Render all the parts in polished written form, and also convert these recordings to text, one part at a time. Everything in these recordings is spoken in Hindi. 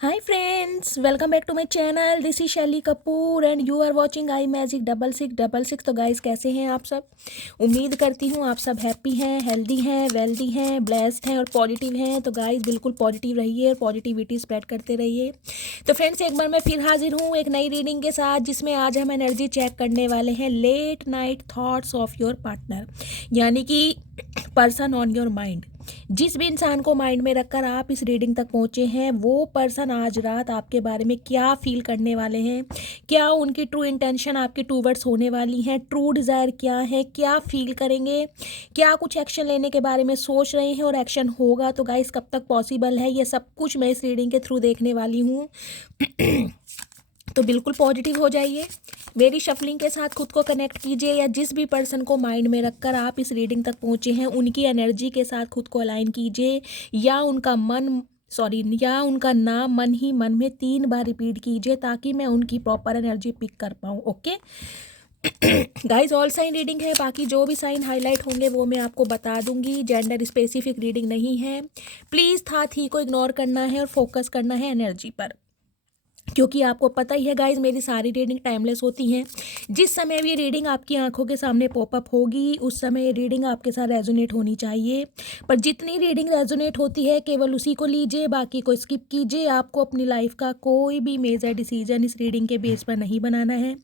Hi friends, welcome back to my channel. This is Shaily Kapoor and you are watching I magic 6666। तो गाइस कैसे हैं आप सब। उम्मीद करती हूँ आप सब हैप्पी हैं, हेल्दी हैं, वेल्दी हैं, ब्लेस्ड हैं और पॉजिटिव हैं। तो गाइस बिल्कुल पॉजिटिव रहिए और पॉजिटिविटी स्प्रेड करते रहिए। तो फ्रेंड्स एक बार मैं फिर हाजिर हूँ एक नई रीडिंग के साथ, जिसमें आज हम एनर्जी चेक करने वाले हैं late night thoughts of your partner, यानी कि पर्सन ऑन योर माइंड। जिस भी इंसान को माइंड में रखकर आप इस रीडिंग तक पहुंचे हैं, वो पर्सन आज रात आपके बारे में क्या फील करने वाले हैं, क्या उनकी ट्रू इंटेंशन आपके टूवर्ड्स होने वाली हैं, ट्रू डिज़ायर क्या है, क्या फील करेंगे, क्या कुछ एक्शन लेने के बारे में सोच रहे हैं और एक्शन होगा तो गाइस कब तक पॉसिबल है, ये सब कुछ मैं इस रीडिंग के थ्रू देखने वाली हूँ। तो बिल्कुल पॉजिटिव हो जाइए, मेरी शफलिंग के साथ खुद को कनेक्ट कीजिए, या जिस भी पर्सन को माइंड में रखकर आप इस रीडिंग तक पहुंचे हैं उनकी एनर्जी के साथ खुद को अलाइन कीजिए, या उनका नाम मन ही मन में 3 बार रिपीट कीजिए ताकि मैं उनकी प्रॉपर एनर्जी पिक कर पाऊँ। Okay guys, all sign reading है, बाकी जो भी साइन हाईलाइट होंगे वो मैं आपको बता दूंगी। जेंडर स्पेसिफिक रीडिंग नहीं है। प्लीज़ था थी को इग्नोर करना है और फोकस करना है एनर्जी पर, क्योंकि आपको पता ही है गाइज मेरी सारी रीडिंग टाइमलेस होती हैं। जिस समय भी ये रीडिंग आपकी आंखों के सामने पॉपअप होगी उस समय ये रीडिंग आपके साथ रेजोनेट होनी चाहिए। पर जितनी रीडिंग रेजोनेट होती है केवल उसी को लीजिए, बाकी को स्किप कीजिए। आपको अपनी लाइफ का कोई भी मेजर डिसीजन इस रीडिंग के बेस पर नहीं बनाना है।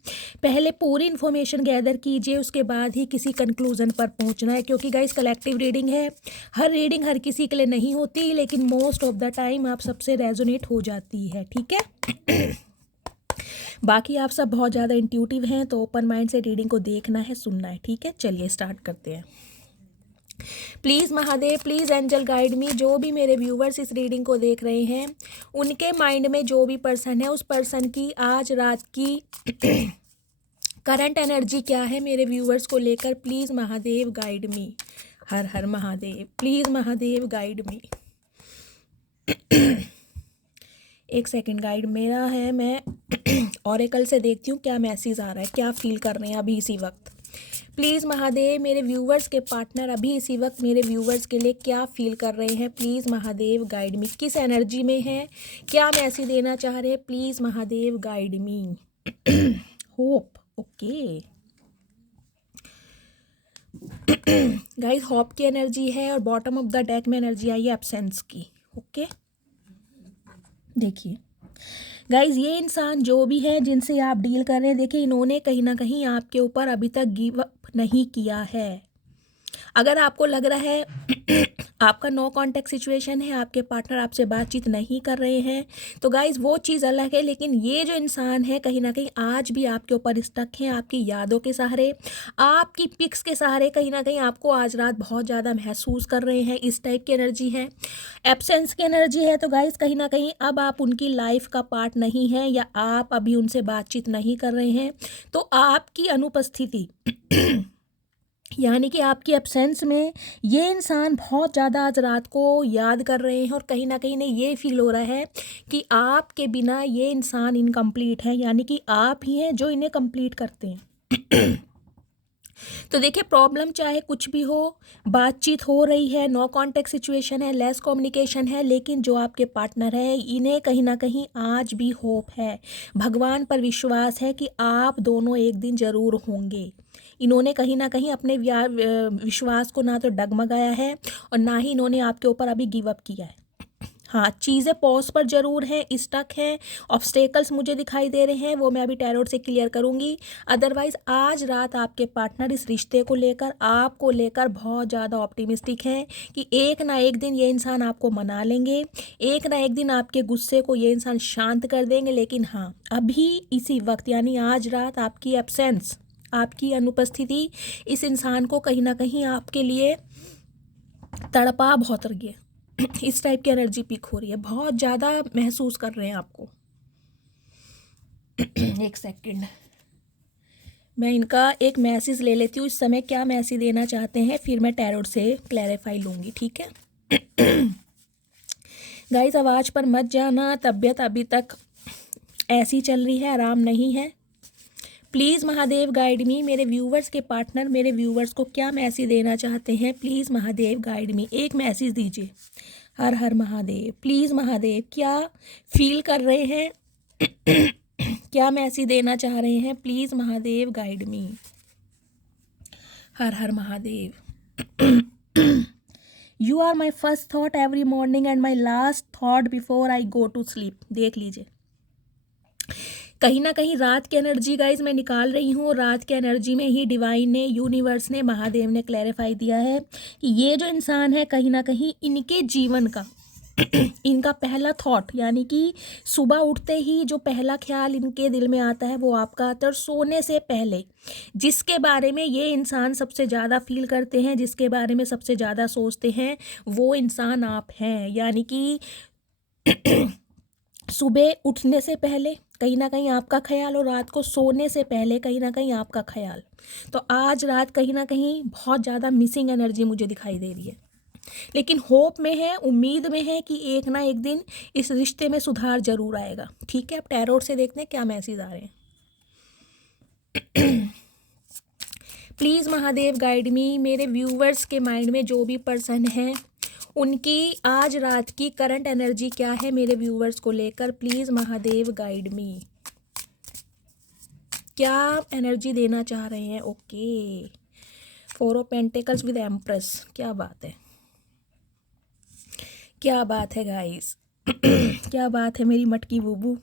पहले पूरी इन्फॉर्मेशन गैदर कीजिए, उसके बाद ही किसी कंक्लूजन पर पहुंचना है, क्योंकि गाइज कलेक्टिव रीडिंग है। हर रीडिंग हर किसी के लिए नहीं होती, लेकिन मोस्ट ऑफ द टाइम आप सबसे रेजोनेट हो जाती है। ठीक है बाकी आप सब बहुत ज़्यादा इंट्यूटिव हैं, तो ओपन माइंड से रीडिंग को देखना है, सुनना है। ठीक है, चलिए स्टार्ट करते हैं। Please Mahadev, please angel guide me. जो भी मेरे व्यूवर्स इस रीडिंग को देख रहे हैं उनके माइंड में जो भी पर्सन है उस पर्सन की आज रात की करंट एनर्जी क्या है मेरे व्यूवर्स को लेकर। Please Mahadev guide me. हर हर महादेव। प्लीज़ महादेव गाइड मी। एक सेकंड गाइड मेरा है, मैं ऑरेकल से देखती हूँ क्या मैसेज आ रहा है, क्या फील कर रहे हैं अभी इसी वक्त। प्लीज़ महादेव, मेरे व्यूवर्स के पार्टनर अभी इसी वक्त मेरे व्यूवर्स के लिए क्या फील कर रहे हैं। प्लीज़ महादेव गाइड मी, किस एनर्जी में है, क्या मैसेज देना चाह रहे हैं। Please Mahadev guide me. Hope, okay guys, hope की एनर्जी है और बॉटम ऑफ द डेक में एनर्जी आई है एब्सेंस की। ओके देखिए गाइज, ये इंसान जो भी है जिनसे आप डील कर रहे हैं, देखिए इन्होंने कहीं ना कहीं आपके ऊपर अभी तक गिव अप नहीं किया है। अगर आपको लग रहा है आपका नो कांटेक्ट सिचुएशन है, आपके पार्टनर आपसे बातचीत नहीं कर रहे हैं, तो गाइज वो चीज़ अलग है। लेकिन ये जो इंसान है कहीं ना कहीं आज भी आपके ऊपर स्टक है, आपकी यादों के सहारे, आपकी पिक्स के सहारे कहीं ना कहीं आपको आज रात बहुत ज़्यादा महसूस कर रहे हैं। इस टाइप की एनर्जी है, एब्सेंस की एनर्जी है। तो गाइज कहीं ना कहीं अब आप उनकी लाइफ का पार्ट नहीं है, या आप अभी उनसे बातचीत नहीं कर रहे हैं, तो आपकी अनुपस्थिति यानी कि आपकी एब्सेंस में ये इंसान बहुत ज़्यादा आज रात को याद कर रहे हैं, और कहीं ना कहीं ये फील हो रहा है कि आपके बिना ये इंसान इनकम्प्लीट है, यानी कि आप ही हैं जो इन्हें कंप्लीट करते हैं। तो देखिए, प्रॉब्लम चाहे कुछ भी हो, बातचीत हो रही है, नो कांटेक्ट सिचुएशन है, लेस कम्युनिकेशन है, लेकिन जो आपके पार्टनर है इन्हें कहीं ना कहीं आज भी होप है, भगवान पर विश्वास है कि आप दोनों एक दिन ज़रूर होंगे। इन्होंने कहीं ना कहीं अपने विश्वास को ना तो डगमगाया है और ना ही इन्होंने आपके ऊपर अभी गिव अप किया है। हाँ, चीज़ें पॉज पर ज़रूर हैं, स्टक हैं, ऑब्स्टेकल्स मुझे दिखाई दे रहे हैं, वो मैं अभी टैरोट से क्लियर करूँगी। अदरवाइज़ आज रात आपके पार्टनर इस रिश्ते को लेकर, आपको लेकर बहुत ज़्यादा ऑप्टिमिस्टिक हैं कि एक ना एक दिन ये इंसान आपको मना लेंगे, एक ना एक दिन आपके गुस्से को ये इंसान शांत कर देंगे। लेकिन हाँ, अभी इसी वक्त यानी आज रात आपकी एब्सेंस, आपकी अनुपस्थिति इस इंसान को कहीं ना कहीं आपके लिए तड़पा बहुत रही है। इस टाइप की एनर्जी पिक हो रही है, बहुत ज़्यादा महसूस कर रहे हैं आपको। एक सेकंड, मैं इनका एक मैसेज ले लेती हूँ, इस समय क्या मैसेज देना चाहते हैं, फिर मैं टैरोट से क्लैरिफाई लूँगी। ठीक है गाइस, आवाज़ पर मत जाना, तबीयत अभी तक ऐसी चल रही है, आराम नहीं है। प्लीज़ महादेव गाइड मी, मेरे व्यूवर्स के पार्टनर मेरे व्यूवर्स को क्या मैसेज देना चाहते हैं। प्लीज़ महादेव गाइड मी, एक मैसेज दीजिए। हर हर महादेव। प्लीज़ महादेव, क्या फील कर रहे हैं, क्या मैसेज देना चाह रहे हैं, प्लीज़ महादेव गाइड मी। हर हर Mahadev. You are my first thought every morning and my last thought before I go to sleep. देख लीजिए, कहीं ना कहीं रात की एनर्जी गाइज मैं निकाल रही हूँ। रात की एनर्जी में ही डिवाइन ने, यूनिवर्स ने, महादेव ने क्लैरिफाई दिया है कि ये जो इंसान है कहीं ना कहीं इनके जीवन का इनका पहला थॉट, यानी कि सुबह उठते ही जो पहला ख्याल इनके दिल में आता है वो आपका आता है। और सोने से पहले जिसके बारे में ये इंसान सबसे ज़्यादा फील करते हैं, जिसके बारे में सबसे ज़्यादा सोचते हैं, वो इंसान आप हैं। यानी कि सुबह उठने से पहले कहीं ना कहीं आपका ख्याल, और रात को सोने से पहले कहीं ना कहीं आपका ख्याल। तो आज रात कहीं ना कहीं बहुत ज़्यादा मिसिंग एनर्जी मुझे दिखाई दे रही है, लेकिन होप में है, उम्मीद में है कि एक ना एक दिन इस रिश्ते में सुधार जरूर आएगा। ठीक है, अब टैरोट से देखते हैं क्या मैसेज आ रहे हैं। प्लीज़ महादेव गाइड मी। मेरे व्यूवर्स के माइंड में जो भी पर्सन है उनकी आज रात की करंट एनर्जी क्या है मेरे व्यूवर्स को लेकर, प्लीज़ महादेव गाइड मी। क्या एनर्जी देना चाह रहे हैं। Okay, 4 of pentacles with empress. क्या बात है, क्या बात है गाइस। क्या बात है मेरी मटकी बूबू।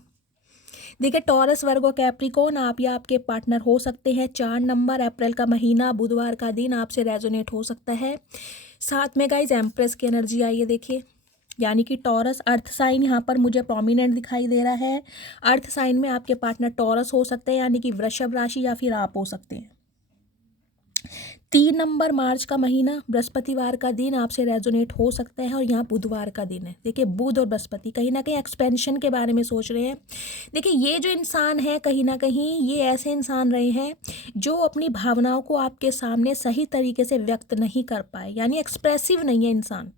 देखिए, टॉरस, वर्गो, कैप्रिकॉर्न, आप या आपके पार्टनर हो सकते हैं। 4 नंबर, अप्रैल का महीना, बुधवार का दिन आपसे रेजोनेट हो सकता है। साथ में गाइज एम्प्रेस की एनर्जी आई है, देखिए, यानी कि टॉरस अर्थ साइन यहाँ पर मुझे प्रोमिनेंट दिखाई दे रहा है। अर्थ साइन में आपके पार्टनर टॉरस हो सकते हैं, यानी कि वृषभ राशि, या फिर आप हो सकते हैं। 3 नंबर, मार्च का महीना, बृहस्पतिवार का दिन आपसे रेजोनेट हो सकता है, और यहाँ बुधवार का दिन है। देखिए, बुध और बृहस्पति कहीं ना कहीं एक्सपेंशन के बारे में सोच रहे हैं। देखिए, ये जो इंसान है कहीं ना कहीं ये ऐसे इंसान रहे हैं जो अपनी भावनाओं को आपके सामने सही तरीके से व्यक्त नहीं कर पाए, यानी एक्सप्रेसिव नहीं है इंसान।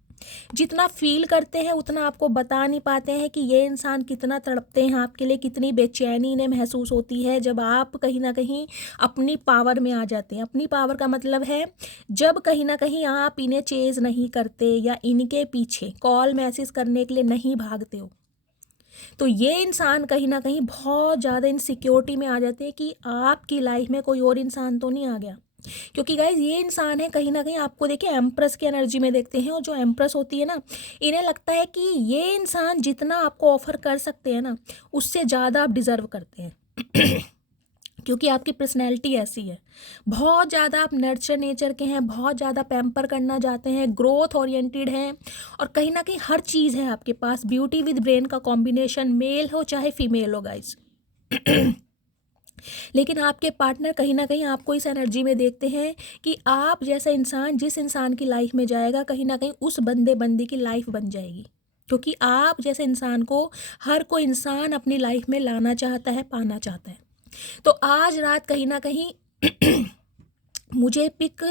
जितना फील करते हैं उतना आपको बता नहीं पाते हैं कि ये इंसान कितना तड़पते हैं आपके लिए, कितनी बेचैनी इन्हें महसूस होती है जब आप कहीं ना कहीं अपनी पावर में आ जाते हैं। अपनी पावर का मतलब है जब कहीं ना कहीं आप इन्हें चेज नहीं करते या इनके पीछे कॉल मैसेज करने के लिए नहीं भागते हो, तो ये इंसान कहीं ना कहीं बहुत ज़्यादा इनसिक्योरिटी में आ जाते हैं कि आपकी लाइफ में कोई और इंसान तो नहीं आ गया। क्योंकि गाइज ये इंसान है कहीं ना कहीं, आपको देखिए एम्प्रेस की एनर्जी में देखते हैं, और जो एम्प्रेस होती है ना, इन्हें लगता है कि ये इंसान जितना आपको ऑफर कर सकते हैं ना, उससे ज़्यादा आप डिज़र्व करते हैं। क्योंकि आपकी पर्सनैलिटी ऐसी है, बहुत ज़्यादा आप नर्चर नेचर के हैं, बहुत ज़्यादा पैम्पर करना चाहते हैं, ग्रोथ ओरिएंटेड हैं, और कहीं ना कहीं हर चीज़ है आपके पास। ब्यूटी विद ब्रेन का कॉम्बिनेशन, मेल हो चाहे फीमेल हो गाइज। लेकिन आपके पार्टनर कहीं ना कहीं आपको इस एनर्जी में देखते हैं कि आप जैसा इंसान जिस इंसान की लाइफ में जाएगा कहीं ना कहीं उस बंदे बंदी की लाइफ बन जाएगी, क्योंकि आप जैसे इंसान को हर कोई इंसान अपनी लाइफ में लाना चाहता है, पाना चाहता है। तो आज रात कहीं ना कहीं मुझे पिक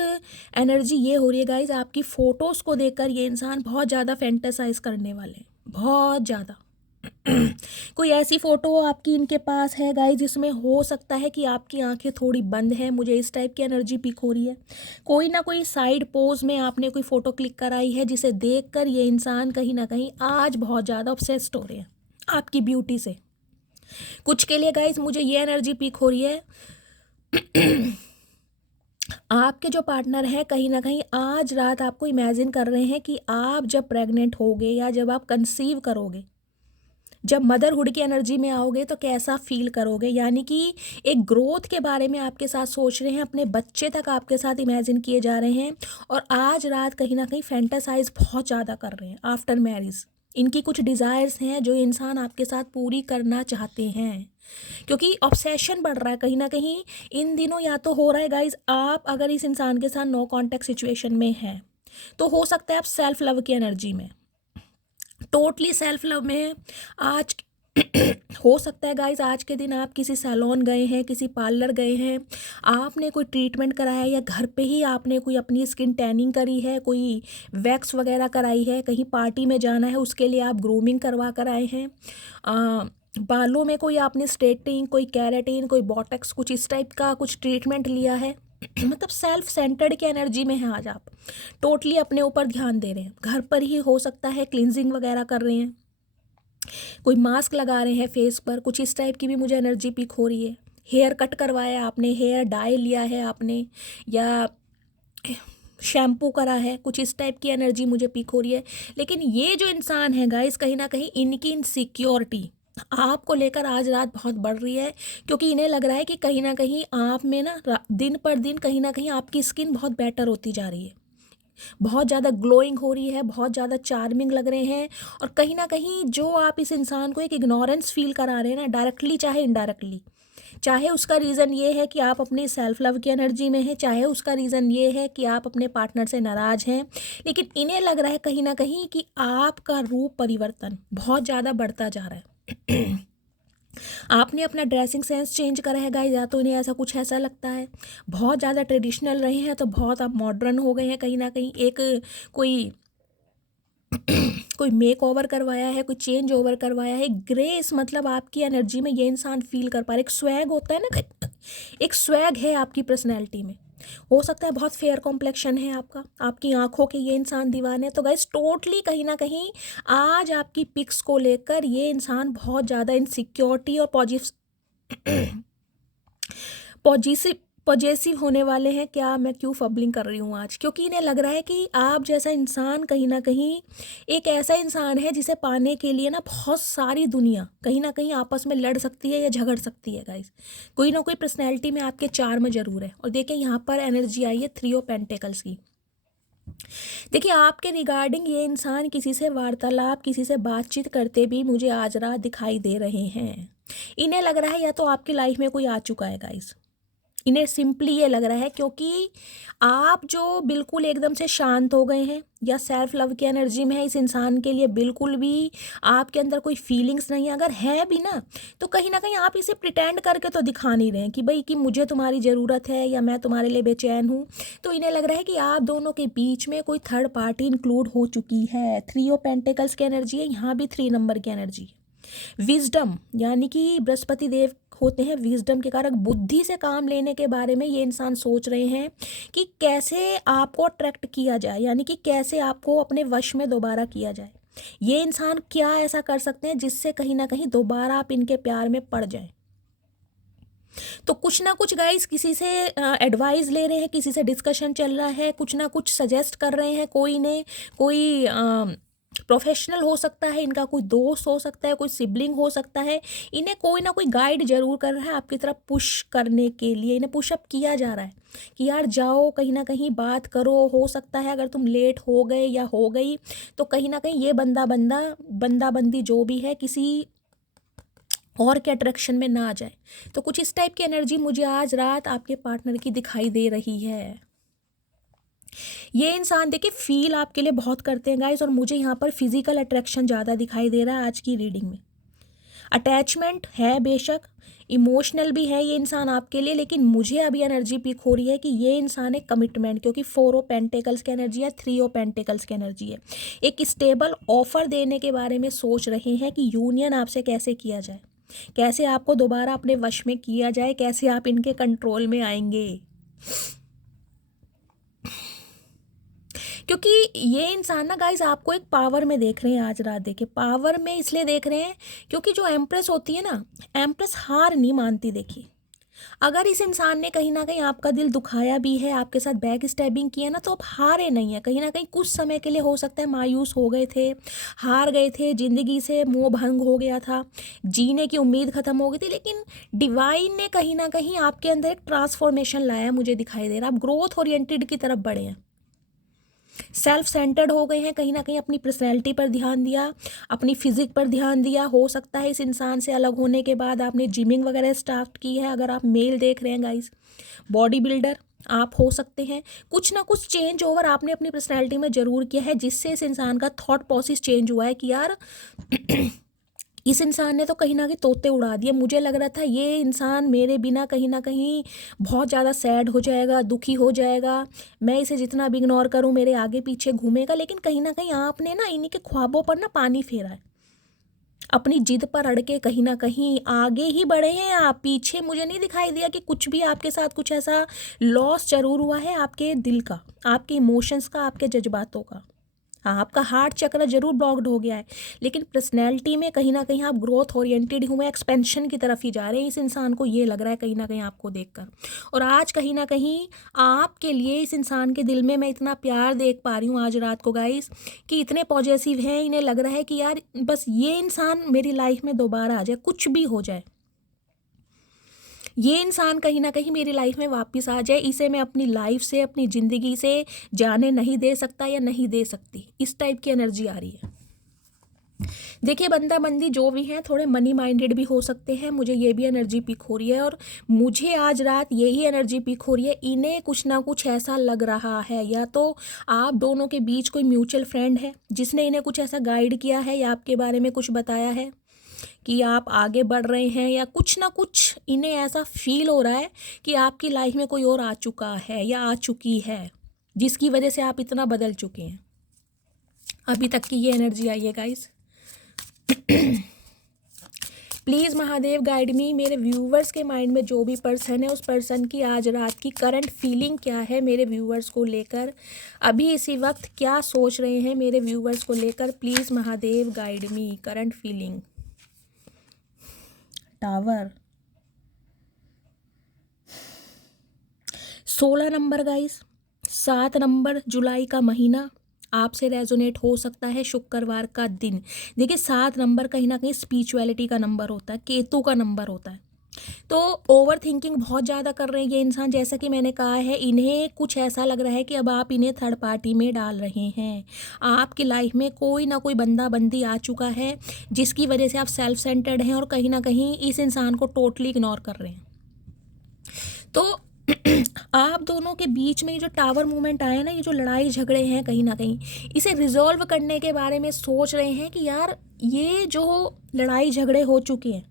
एनर्जी ये हो रही है गाइज, आपकी फ़ोटोज़ को देखकर ये इंसान बहुत ज़्यादा फैंटेसाइज करने वाले हैं, बहुत ज़्यादा। कोई ऐसी फ़ोटो आपकी इनके पास है गाइज जिसमें हो सकता है कि आपकी आंखें थोड़ी बंद हैं, मुझे इस टाइप की एनर्जी पिक हो रही है। कोई ना कोई साइड पोज में आपने कोई फ़ोटो क्लिक कराई है जिसे देखकर ये इंसान कहीं ना कहीं आज बहुत ज़्यादा ऑब्सेस्ड हो रहे हैं आपकी ब्यूटी से। कुछ के लिए गाइज मुझे ये एनर्जी पिक हो रही है। आपके जो पार्टनर हैं कहीं ना कहीं आज रात आपको इमेजिन कर रहे हैं कि आप जब प्रेग्नेंट होगे या जब आप कंसीव करोगे, जब मदरहुड की एनर्जी में आओगे तो कैसा फील करोगे, यानी कि एक ग्रोथ के बारे में आपके साथ सोच रहे हैं, अपने बच्चे तक आपके साथ इमेजिन किए जा रहे हैं, और आज रात कहीं ना कहीं फैंटासाइज बहुत ज़्यादा कर रहे हैं आफ्टर मैरिज। इनकी कुछ डिज़ायर्स हैं जो इंसान आपके साथ पूरी करना चाहते हैं, क्योंकि ऑब्सेशन बढ़ रहा है कहीं ना कहीं इन दिनों। या तो हो रहा है गाइज, आप अगर इस इंसान के साथ नो कॉन्टैक्ट सिचुएशन में हैं तो हो सकता है आप सेल्फ लव की एनर्जी में, टोटली सेल्फ लव में है आज। हो सकता है गाइज आज के दिन आप किसी सैलून गए हैं, किसी पार्लर गए हैं, आपने कोई ट्रीटमेंट कराया है, या घर पे ही आपने कोई अपनी स्किन टैनिंग करी है, कोई वैक्स वगैरह कराई है, कहीं पार्टी में जाना है उसके लिए आप ग्रूमिंग करवा कर आए हैं, बालों में कोई आपने स्ट्रेटिंग, कोई कैरेटिन, कोई बॉटक्स, कुछ इस टाइप का कुछ ट्रीटमेंट लिया है। मतलब सेल्फ सेंटर्ड की एनर्जी में है आज आप। टोटली अपने ऊपर ध्यान दे रहे हैं, घर पर ही हो सकता है क्लिनजिंग वगैरह कर रहे हैं, कोई मास्क लगा रहे हैं फेस पर, कुछ इस टाइप की भी मुझे एनर्जी पिक हो रही है। हेयर कट करवाया आपने, हेयर डाई लिया है आपने, या शैम्पू करा है, कुछ इस टाइप की एनर्जी मुझे पिक हो रही है। लेकिन ये जो इंसान है गाइस, कहीं ना कहीं इनकी इनसिक्योरिटी आपको लेकर आज रात बहुत बढ़ रही है, क्योंकि इन्हें लग रहा है कि कहीं ना कहीं आप में ना दिन पर दिन कहीं ना कहीं आपकी स्किन बहुत बेटर होती जा रही है, बहुत ज़्यादा ग्लोइंग हो रही है, बहुत ज़्यादा चार्मिंग लग रहे हैं। और कहीं ना कहीं जो आप इस इंसान को एक इग्नोरेंस फील करा रहे हैं ना, डायरेक्टली चाहे इनडायरेक्टली, चाहे उसका रीज़न ये है कि आप अपनी सेल्फ लव की एनर्जी में हैं, चाहे उसका रीज़न ये है कि आप अपने पार्टनर से नाराज़ हैं, लेकिन इन्हें लग रहा है कहीं ना कहीं कि आपका रूप परिवर्तन बहुत ज़्यादा बढ़ता जा रहा है। आपने अपना ड्रेसिंग सेंस चेंज करा है गाइस, या तो इन्हें ऐसा कुछ ऐसा लगता है। बहुत ज़्यादा ट्रेडिशनल रहे हैं तो बहुत आप मॉडर्न हो गए हैं, कहीं ना कहीं एक कोई कोई मेक ओवर करवाया है, कोई चेंज ओवर करवाया है। ग्रेस मतलब आपकी एनर्जी में ये इंसान फील कर पा रहा है, एक स्वैग होता है ना, एक स्वैग है आपकी पर्सनैलिटी में। हो सकता है बहुत फेयर कॉम्प्लेक्शन है आपका, आपकी आंखों के ये इंसान दीवाने हैं। तो गाइस टोटली कहीं ना कहीं आज आपकी पिक्स को लेकर ये इंसान बहुत ज़्यादा इनसिक्योरिटी और पॉजिटिव पॉजिटिव होने वाले हैं। क्या मैं क्यों फबलिंग कर रही हूँ आज, क्योंकि इन्हें लग रहा है कि आप जैसा इंसान कहीं ना कहीं एक ऐसा इंसान है जिसे पाने के लिए ना बहुत सारी दुनिया कहीं ना कहीं आपस में लड़ सकती है या झगड़ सकती है गाइस। कोई ना कोई पर्सनैलिटी में आपके चार्म जरूर है। और देखिए यहाँ पर एनर्जी आई है 3 ऑफ पेंटिकल्स की। देखिए आपके रिगार्डिंग ये इंसान किसी से वार्तालाप, किसी से बातचीत करते भी मुझे आज रात दिखाई दे रहे हैं। इन्हें लग रहा है या तो आपकी लाइफ में कोई आ चुका है गाइस, इन्हें सिंपली ये लग रहा है, क्योंकि आप जो बिल्कुल एकदम से शांत हो गए हैं या सेल्फ लव की एनर्जी में है, इस इंसान के लिए बिल्कुल भी आपके अंदर कोई फीलिंग्स नहीं है। अगर है भी ना तो कहीं ना कहीं आप इसे प्रिटेंड करके तो दिखा नहीं रहे हैं कि भाई कि मुझे तुम्हारी ज़रूरत है या मैं तुम्हारे लिए बेचैन हूँ। तो इन्हें लग रहा है कि आप दोनों के बीच में कोई थर्ड पार्टी इंक्लूड हो चुकी है। 3 ऑफ पेंटिकल्स की एनर्जी है, यहाँ भी 3 नंबर की एनर्जी है। विजडम यानी कि बृहस्पति देव होते हैं विजडम के कारक। बुद्धि से काम लेने के बारे में ये इंसान सोच रहे हैं कि कैसे आपको अट्रैक्ट किया जाए, यानी कि कैसे आपको अपने वश में दोबारा किया जाए। ये इंसान क्या ऐसा कर सकते हैं जिससे कहीं ना कहीं दोबारा आप इनके प्यार में पड़ जाएं। तो कुछ ना कुछ गाइस किसी से एडवाइस ले रहे हैं, किसी से डिस्कशन चल रहा है, कुछ ना कुछ सजेस्ट कर रहे हैं कोई ने, कोई प्रोफेशनल हो सकता है, इनका कोई दोस्त हो सकता है, कोई सिबलिंग हो सकता है। इन्हें कोई ना कोई गाइड जरूर कर रहा है आपकी तरफ पुश करने के लिए, इन्हें पुशअप किया जा रहा है कि यार जाओ कहीं ना कहीं बात करो। हो सकता है अगर तुम लेट हो गए या हो गई तो कहीं ना कहीं ये बंदा बंदी जो भी है किसी और के अट्रैक्शन में ना आ जाए। तो कुछ इस टाइप की एनर्जी मुझे आज रात आपके पार्टनर की दिखाई दे रही है। ये इंसान देखिए फील आपके लिए बहुत करते हैं गाइस, और मुझे यहाँ पर फिजिकल अट्रैक्शन ज़्यादा दिखाई दे रहा है आज की रीडिंग में। अटैचमेंट है बेशक, इमोशनल भी है ये इंसान आपके लिए, लेकिन मुझे अभी एनर्जी पिक हो रही है कि ये इंसान एक कमिटमेंट, क्योंकि 4 ऑफ पेंटिकल्स की एनर्जी है, 3 ऑफ पेंटिकल्स की एनर्जी है। एक स्टेबल ऑफर देने के बारे में सोच रहे हैं कि यूनियन आपसे कैसे किया जाए, कैसे आपको दोबारा अपने वश में किया जाए, कैसे आप इनके कंट्रोल में आएंगे। क्योंकि ये इंसान ना गाइस आपको एक पावर में देख रहे हैं आज रात। देखिए पावर में इसलिए देख रहे हैं क्योंकि जो एम्प्रेस होती है ना, एम्प्रेस हार नहीं मानती। देखिए अगर इस इंसान ने कहीं ना कहीं आपका दिल दुखाया भी है, आपके साथ बैक स्टैबिंग किया ना, तो आप हारे नहीं है। कहीं ना कहीं कुछ समय के लिए हो सकता है मायूस हो गए थे, हार गए थे, जिंदगी से मोह भंग हो गया था, जीने की उम्मीद खत्म हो गई थी, लेकिन डिवाइन ने कहीं ना कहीं आपके अंदर एक ट्रांसफॉर्मेशन लाया, मुझे दिखाई दे रहा है। आप ग्रोथ ओरिएंटेड की तरफ बढ़े हैं, सेल्फ सेंटर्ड हो गए हैं, कहीं ना कहीं अपनी पर्सनैलिटी पर ध्यान दिया, अपनी फिजिक पर ध्यान दिया। हो सकता है इस इंसान से अलग होने के बाद आपने जिमिंग वगैरह स्टार्ट की है। अगर आप मेल देख रहे हैं गाइस, बॉडी बिल्डर आप हो सकते हैं। कुछ ना कुछ चेंज ओवर आपने अपनी पर्सनैलिटी में ज़रूर किया है, जिससे इस इंसान का थॉट प्रोसेस चेंज हुआ है कि यार इस इंसान ने तो कहीं ना कहीं तोते उड़ा दिए। मुझे लग रहा था ये इंसान मेरे बिना कहीं ना कहीं बहुत ज़्यादा सैड हो जाएगा, दुखी हो जाएगा, मैं इसे जितना भी इग्नोर करूँ मेरे आगे पीछे घूमेगा, लेकिन कहीं ना कहीं आपने ना इन्हीं के ख्वाबों पर ना पानी फेरा है। अपनी जिद पर अड़ के कहीं ना कहीं आगे ही बढ़े हैं आप, पीछे मुझे नहीं दिखाई दिया कि कुछ भी आपके साथ कुछ ऐसा लॉस जरूर हुआ है आपके दिल का, आपके इमोशंस का, आपके जज्बातों का। हाँ, आपका हार्ट चक्र जरूर ब्लॉक्ड हो गया है, लेकिन पर्सनैलिटी में कहीं ना कहीं आप ग्रोथ ओरिएंटेड हुए, एक्सपेंशन की तरफ ही जा रहे हैं। इस इंसान को ये लग रहा है कहीं ना कहीं आपको देखकर। और आज कहीं ना कहीं आपके लिए इस इंसान के दिल में मैं इतना प्यार देख पा रही हूँ आज रात को गाइस, कि इतने पॉजिटिव हैं, इन्हें लग रहा है कि यार बस ये इंसान मेरी लाइफ में दोबारा आ जाए, कुछ भी हो जाए, ये इंसान कहीं ना कहीं मेरी लाइफ में वापस आ जाए, इसे मैं अपनी लाइफ से, अपनी ज़िंदगी से जाने नहीं दे सकता या नहीं दे सकती। इस टाइप की एनर्जी आ रही है। देखिए, बंदा बंदी जो भी हैं थोड़े मनी माइंडेड भी हो सकते हैं, मुझे ये भी एनर्जी पिक हो रही है, और मुझे आज रात यही एनर्जी पिक हो रही है। इन्हें कुछ ना कुछ ऐसा लग रहा है, या तो आप दोनों के बीच कोई म्यूचुअल फ्रेंड है जिसने इन्हें कुछ ऐसा गाइड किया है या आपके बारे में कुछ बताया है कि आप आगे बढ़ रहे हैं, या कुछ ना कुछ इन्हें ऐसा फील हो रहा है कि आपकी लाइफ में कोई और आ चुका है या आ चुकी है, जिसकी वजह से आप इतना बदल चुके हैं। अभी तक की ये एनर्जी आई है गाइस। प्लीज़ महादेव गाइड मी, मेरे व्यूवर्स के माइंड में जो भी पर्सन है उस पर्सन की आज रात की करंट फीलिंग क्या है मेरे व्यूवर्स को लेकर, अभी इसी वक्त क्या सोच रहे हैं मेरे व्यूवर्स को लेकर। Please Mahadev guide me, current feeling. Tower 16 number guys, 7 number जुलाई का महीना आपसे रेजोनेट हो सकता है, शुक्रवार का दिन। देखिए, 7 नंबर कहीं ना कहीं स्पिरिचुअलिटी का नंबर होता है, केतु का नंबर होता है। तो ओवर थिंकिंग बहुत ज़्यादा कर रहे हैं ये इंसान, जैसा कि मैंने कहा है, इन्हें कुछ ऐसा लग रहा है कि अब आप इन्हें थर्ड पार्टी में डाल रहे हैं। आपकी लाइफ में कोई ना कोई बंदा बंदी आ चुका है, जिसकी वजह से आप सेल्फ सेंटर्ड हैं और कहीं ना कहीं इस इंसान को टोटली इग्नोर कर रहे हैं। तो आप दोनों के बीच में ये जो टावर मूवमेंट आया ना, ये जो लड़ाई झगड़े हैं कहीं ना कहीं, इसे रिजॉल्व करने के बारे में सोच रहे हैं कि यार ये जो लड़ाई झगड़े हो चुके हैं,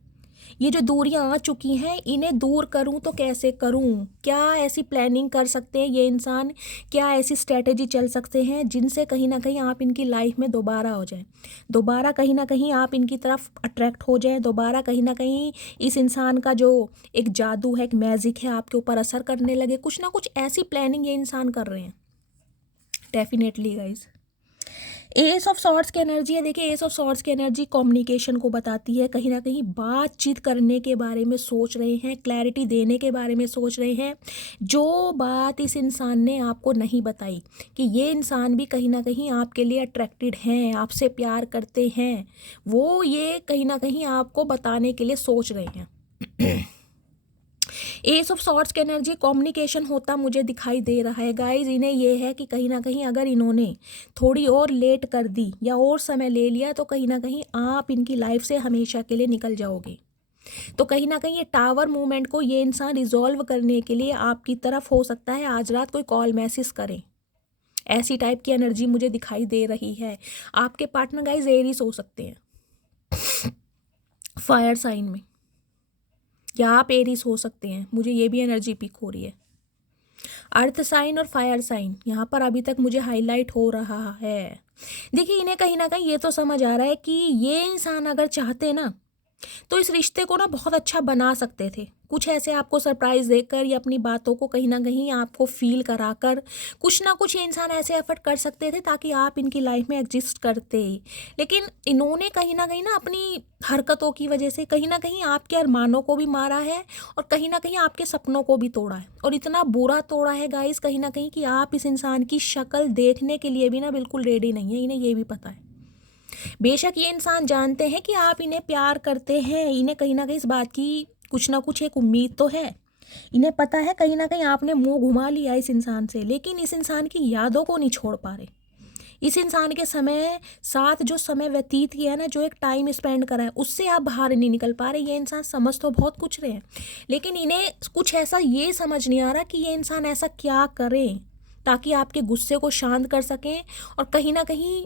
ये जो दूरियां आ चुकी हैं, इन्हें दूर करूं तो कैसे करूं, क्या ऐसी प्लानिंग कर सकते हैं ये इंसान, क्या ऐसी स्ट्रेटेजी चल सकते हैं जिनसे कहीं ना कहीं आप इनकी लाइफ में दोबारा हो जाए, दोबारा कहीं ना कहीं आप इनकी तरफ अट्रैक्ट हो जाएं, दोबारा कहीं ना कहीं इस इंसान का जो एक जादू है, एक मैजिक है, आपके ऊपर असर करने लगे। कुछ ना कुछ ऐसी प्लानिंग ये इंसान कर रहे हैं definitely guys. S of swords की एनर्जी है। देखिए, एस ऑफ सॉर्ड्स की एनर्जी कम्युनिकेशन को बताती है, कहीं ना कहीं बातचीत करने के बारे में सोच रहे हैं, क्लैरिटी देने के बारे में सोच रहे हैं। जो बात इस इंसान ने आपको नहीं बताई कि ये इंसान भी कहीं ना कहीं आपके लिए अट्रैक्टेड हैं, आपसे प्यार करते हैं, वो ये कहीं ना कहीं आपको बताने के लिए सोच रहे हैं। एस ऑफ सॉर्ड्स की एनर्जी कम्युनिकेशन होता मुझे दिखाई दे रहा है गाइज। इन्हें ये है कि कहीं ना कहीं अगर इन्होंने थोड़ी और लेट कर दी या और समय ले लिया तो कहीं ना कहीं आप इनकी लाइफ से हमेशा के लिए निकल जाओगे। तो कहीं ना कहीं ये टावर मूवमेंट को ये इंसान रिजॉल्व करने के लिए आपकी तरफ हो सकता है आज रात कोई कॉल मैसेज करें, ऐसी टाइप की एनर्जी मुझे दिखाई दे रही है। आपके पार्टनर गाइज एरीज हो सकते हैं फायर साइन में, या आप एरीज हो सकते हैं, मुझे ये भी एनर्जी पिक हो रही है। अर्थ साइन और फायर साइन यहाँ पर अभी तक मुझे हाईलाइट हो रहा है। देखिए, इन्हें कहीं ना कहीं ये तो समझ आ रहा है कि ये इंसान अगर चाहते ना तो इस रिश्ते को ना बहुत अच्छा बना सकते थे, कुछ ऐसे आपको सरप्राइज देकर या अपनी बातों को कहीं ना कहीं आपको फील कराकर कुछ ना कुछ ये इंसान ऐसे एफर्ट कर सकते थे ताकि आप इनकी लाइफ में एग्जिस्ट करते। लेकिन इन्होंने कहीं ना अपनी हरकतों की वजह से कहीं ना कहीं आपके अरमानों को भी मारा है और कहीं ना कहीं आपके सपनों को भी तोड़ा है, और इतना बुरा तोड़ा है गाइस कहीं ना कहीं कि आप इस इंसान की शक्ल देखने के लिए भी ना बिल्कुल रेडी नहीं है। इन्हें ये भी पता है, बेशक ये इंसान जानते हैं कि आप इन्हें प्यार करते हैं, इन्हें कहीं ना कहीं इस बात की कुछ ना कुछ एक उम्मीद तो है, इन्हें पता है कहीं ना कहीं आपने मुंह घुमा लिया इस इंसान से, लेकिन इस इंसान की यादों को नहीं छोड़ पा रहे। इस इंसान के समय साथ जो समय व्यतीत किया है ना, जो एक टाइम स्पेंड करा है, उससे आप बाहर नहीं निकल पा रहे। ये इंसान समझ तो बहुत कुछ रहे हैं, लेकिन इन्हें कुछ ऐसा ये समझ नहीं आ रहा कि ये इंसान ऐसा क्या करें ताकि आपके गुस्से को शांत कर सकें और कहीं ना कहीं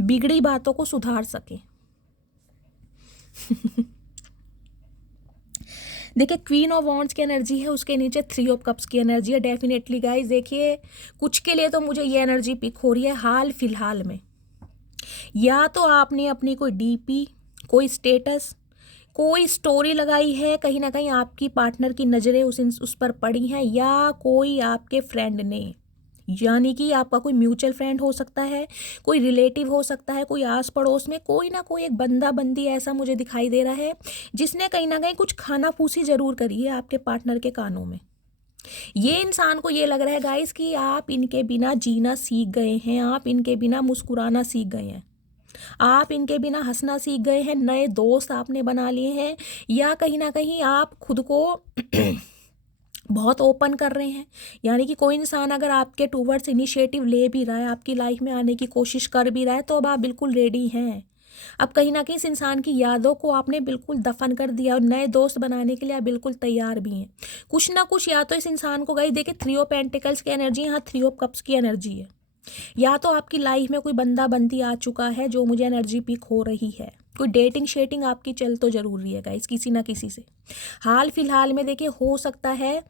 बिगड़ी बातों को सुधार सके। देखिए, क्वीन ऑफ वॉन्ड्स की एनर्जी है, उसके नीचे 3 ऑफ कप्स की एनर्जी है। डेफिनेटली गाइस, देखिए कुछ के लिए तो मुझे ये एनर्जी पिक हो रही है हाल फिलहाल में, या तो आपने अपनी कोई डीपी, कोई स्टेटस, कोई स्टोरी लगाई है, कहीं ना कहीं आपकी पार्टनर की नज़रें उस पर पड़ी हैं, या कोई आपके फ्रेंड ने, यानी कि आपका कोई म्यूचुअल फ्रेंड हो सकता है, कोई रिलेटिव हो सकता है, कोई आस पड़ोस में कोई ना कोई एक बंदा बंदी ऐसा मुझे दिखाई दे रहा है जिसने कहीं ना कहीं कुछ खाना फूसी ज़रूर करी है आपके पार्टनर के कानों में। ये इंसान को ये लग रहा है गाइस कि आप इनके बिना जीना सीख गए हैं, आप इनके बिना मुस्कुराना सीख गए हैं, आप इनके बिना हंसना सीख गए हैं, नए दोस्त आपने बना लिए हैं, या कहीं ना कहीं आप खुद को बहुत ओपन कर रहे हैं। यानी कि कोई इंसान अगर आपके टूवर्ड्स इनिशिएटिव ले भी रहा है, आपकी लाइफ में आने की कोशिश कर भी रहा है, तो अब आप बिल्कुल रेडी हैं। अब कहीं ना कहीं इस इंसान की यादों को आपने बिल्कुल दफन कर दिया और नए दोस्त बनाने के लिए आप बिल्कुल तैयार भी हैं। कुछ ना कुछ, या तो इस इंसान को गई देखिए 3 ऑफ पेंटिकल्स की एनर्जी, यहाँ 3 ऑफ कप्स की एनर्जी है, या तो आपकी लाइफ में कोई बंदा बंदी आ चुका है जो मुझे एनर्जी पिक हो रही है, कोई डेटिंग शेटिंग आपकी चल तो जरूर रही है गाइस किसी ना किसी से। हाल फिलहाल में देखिए हो सकता है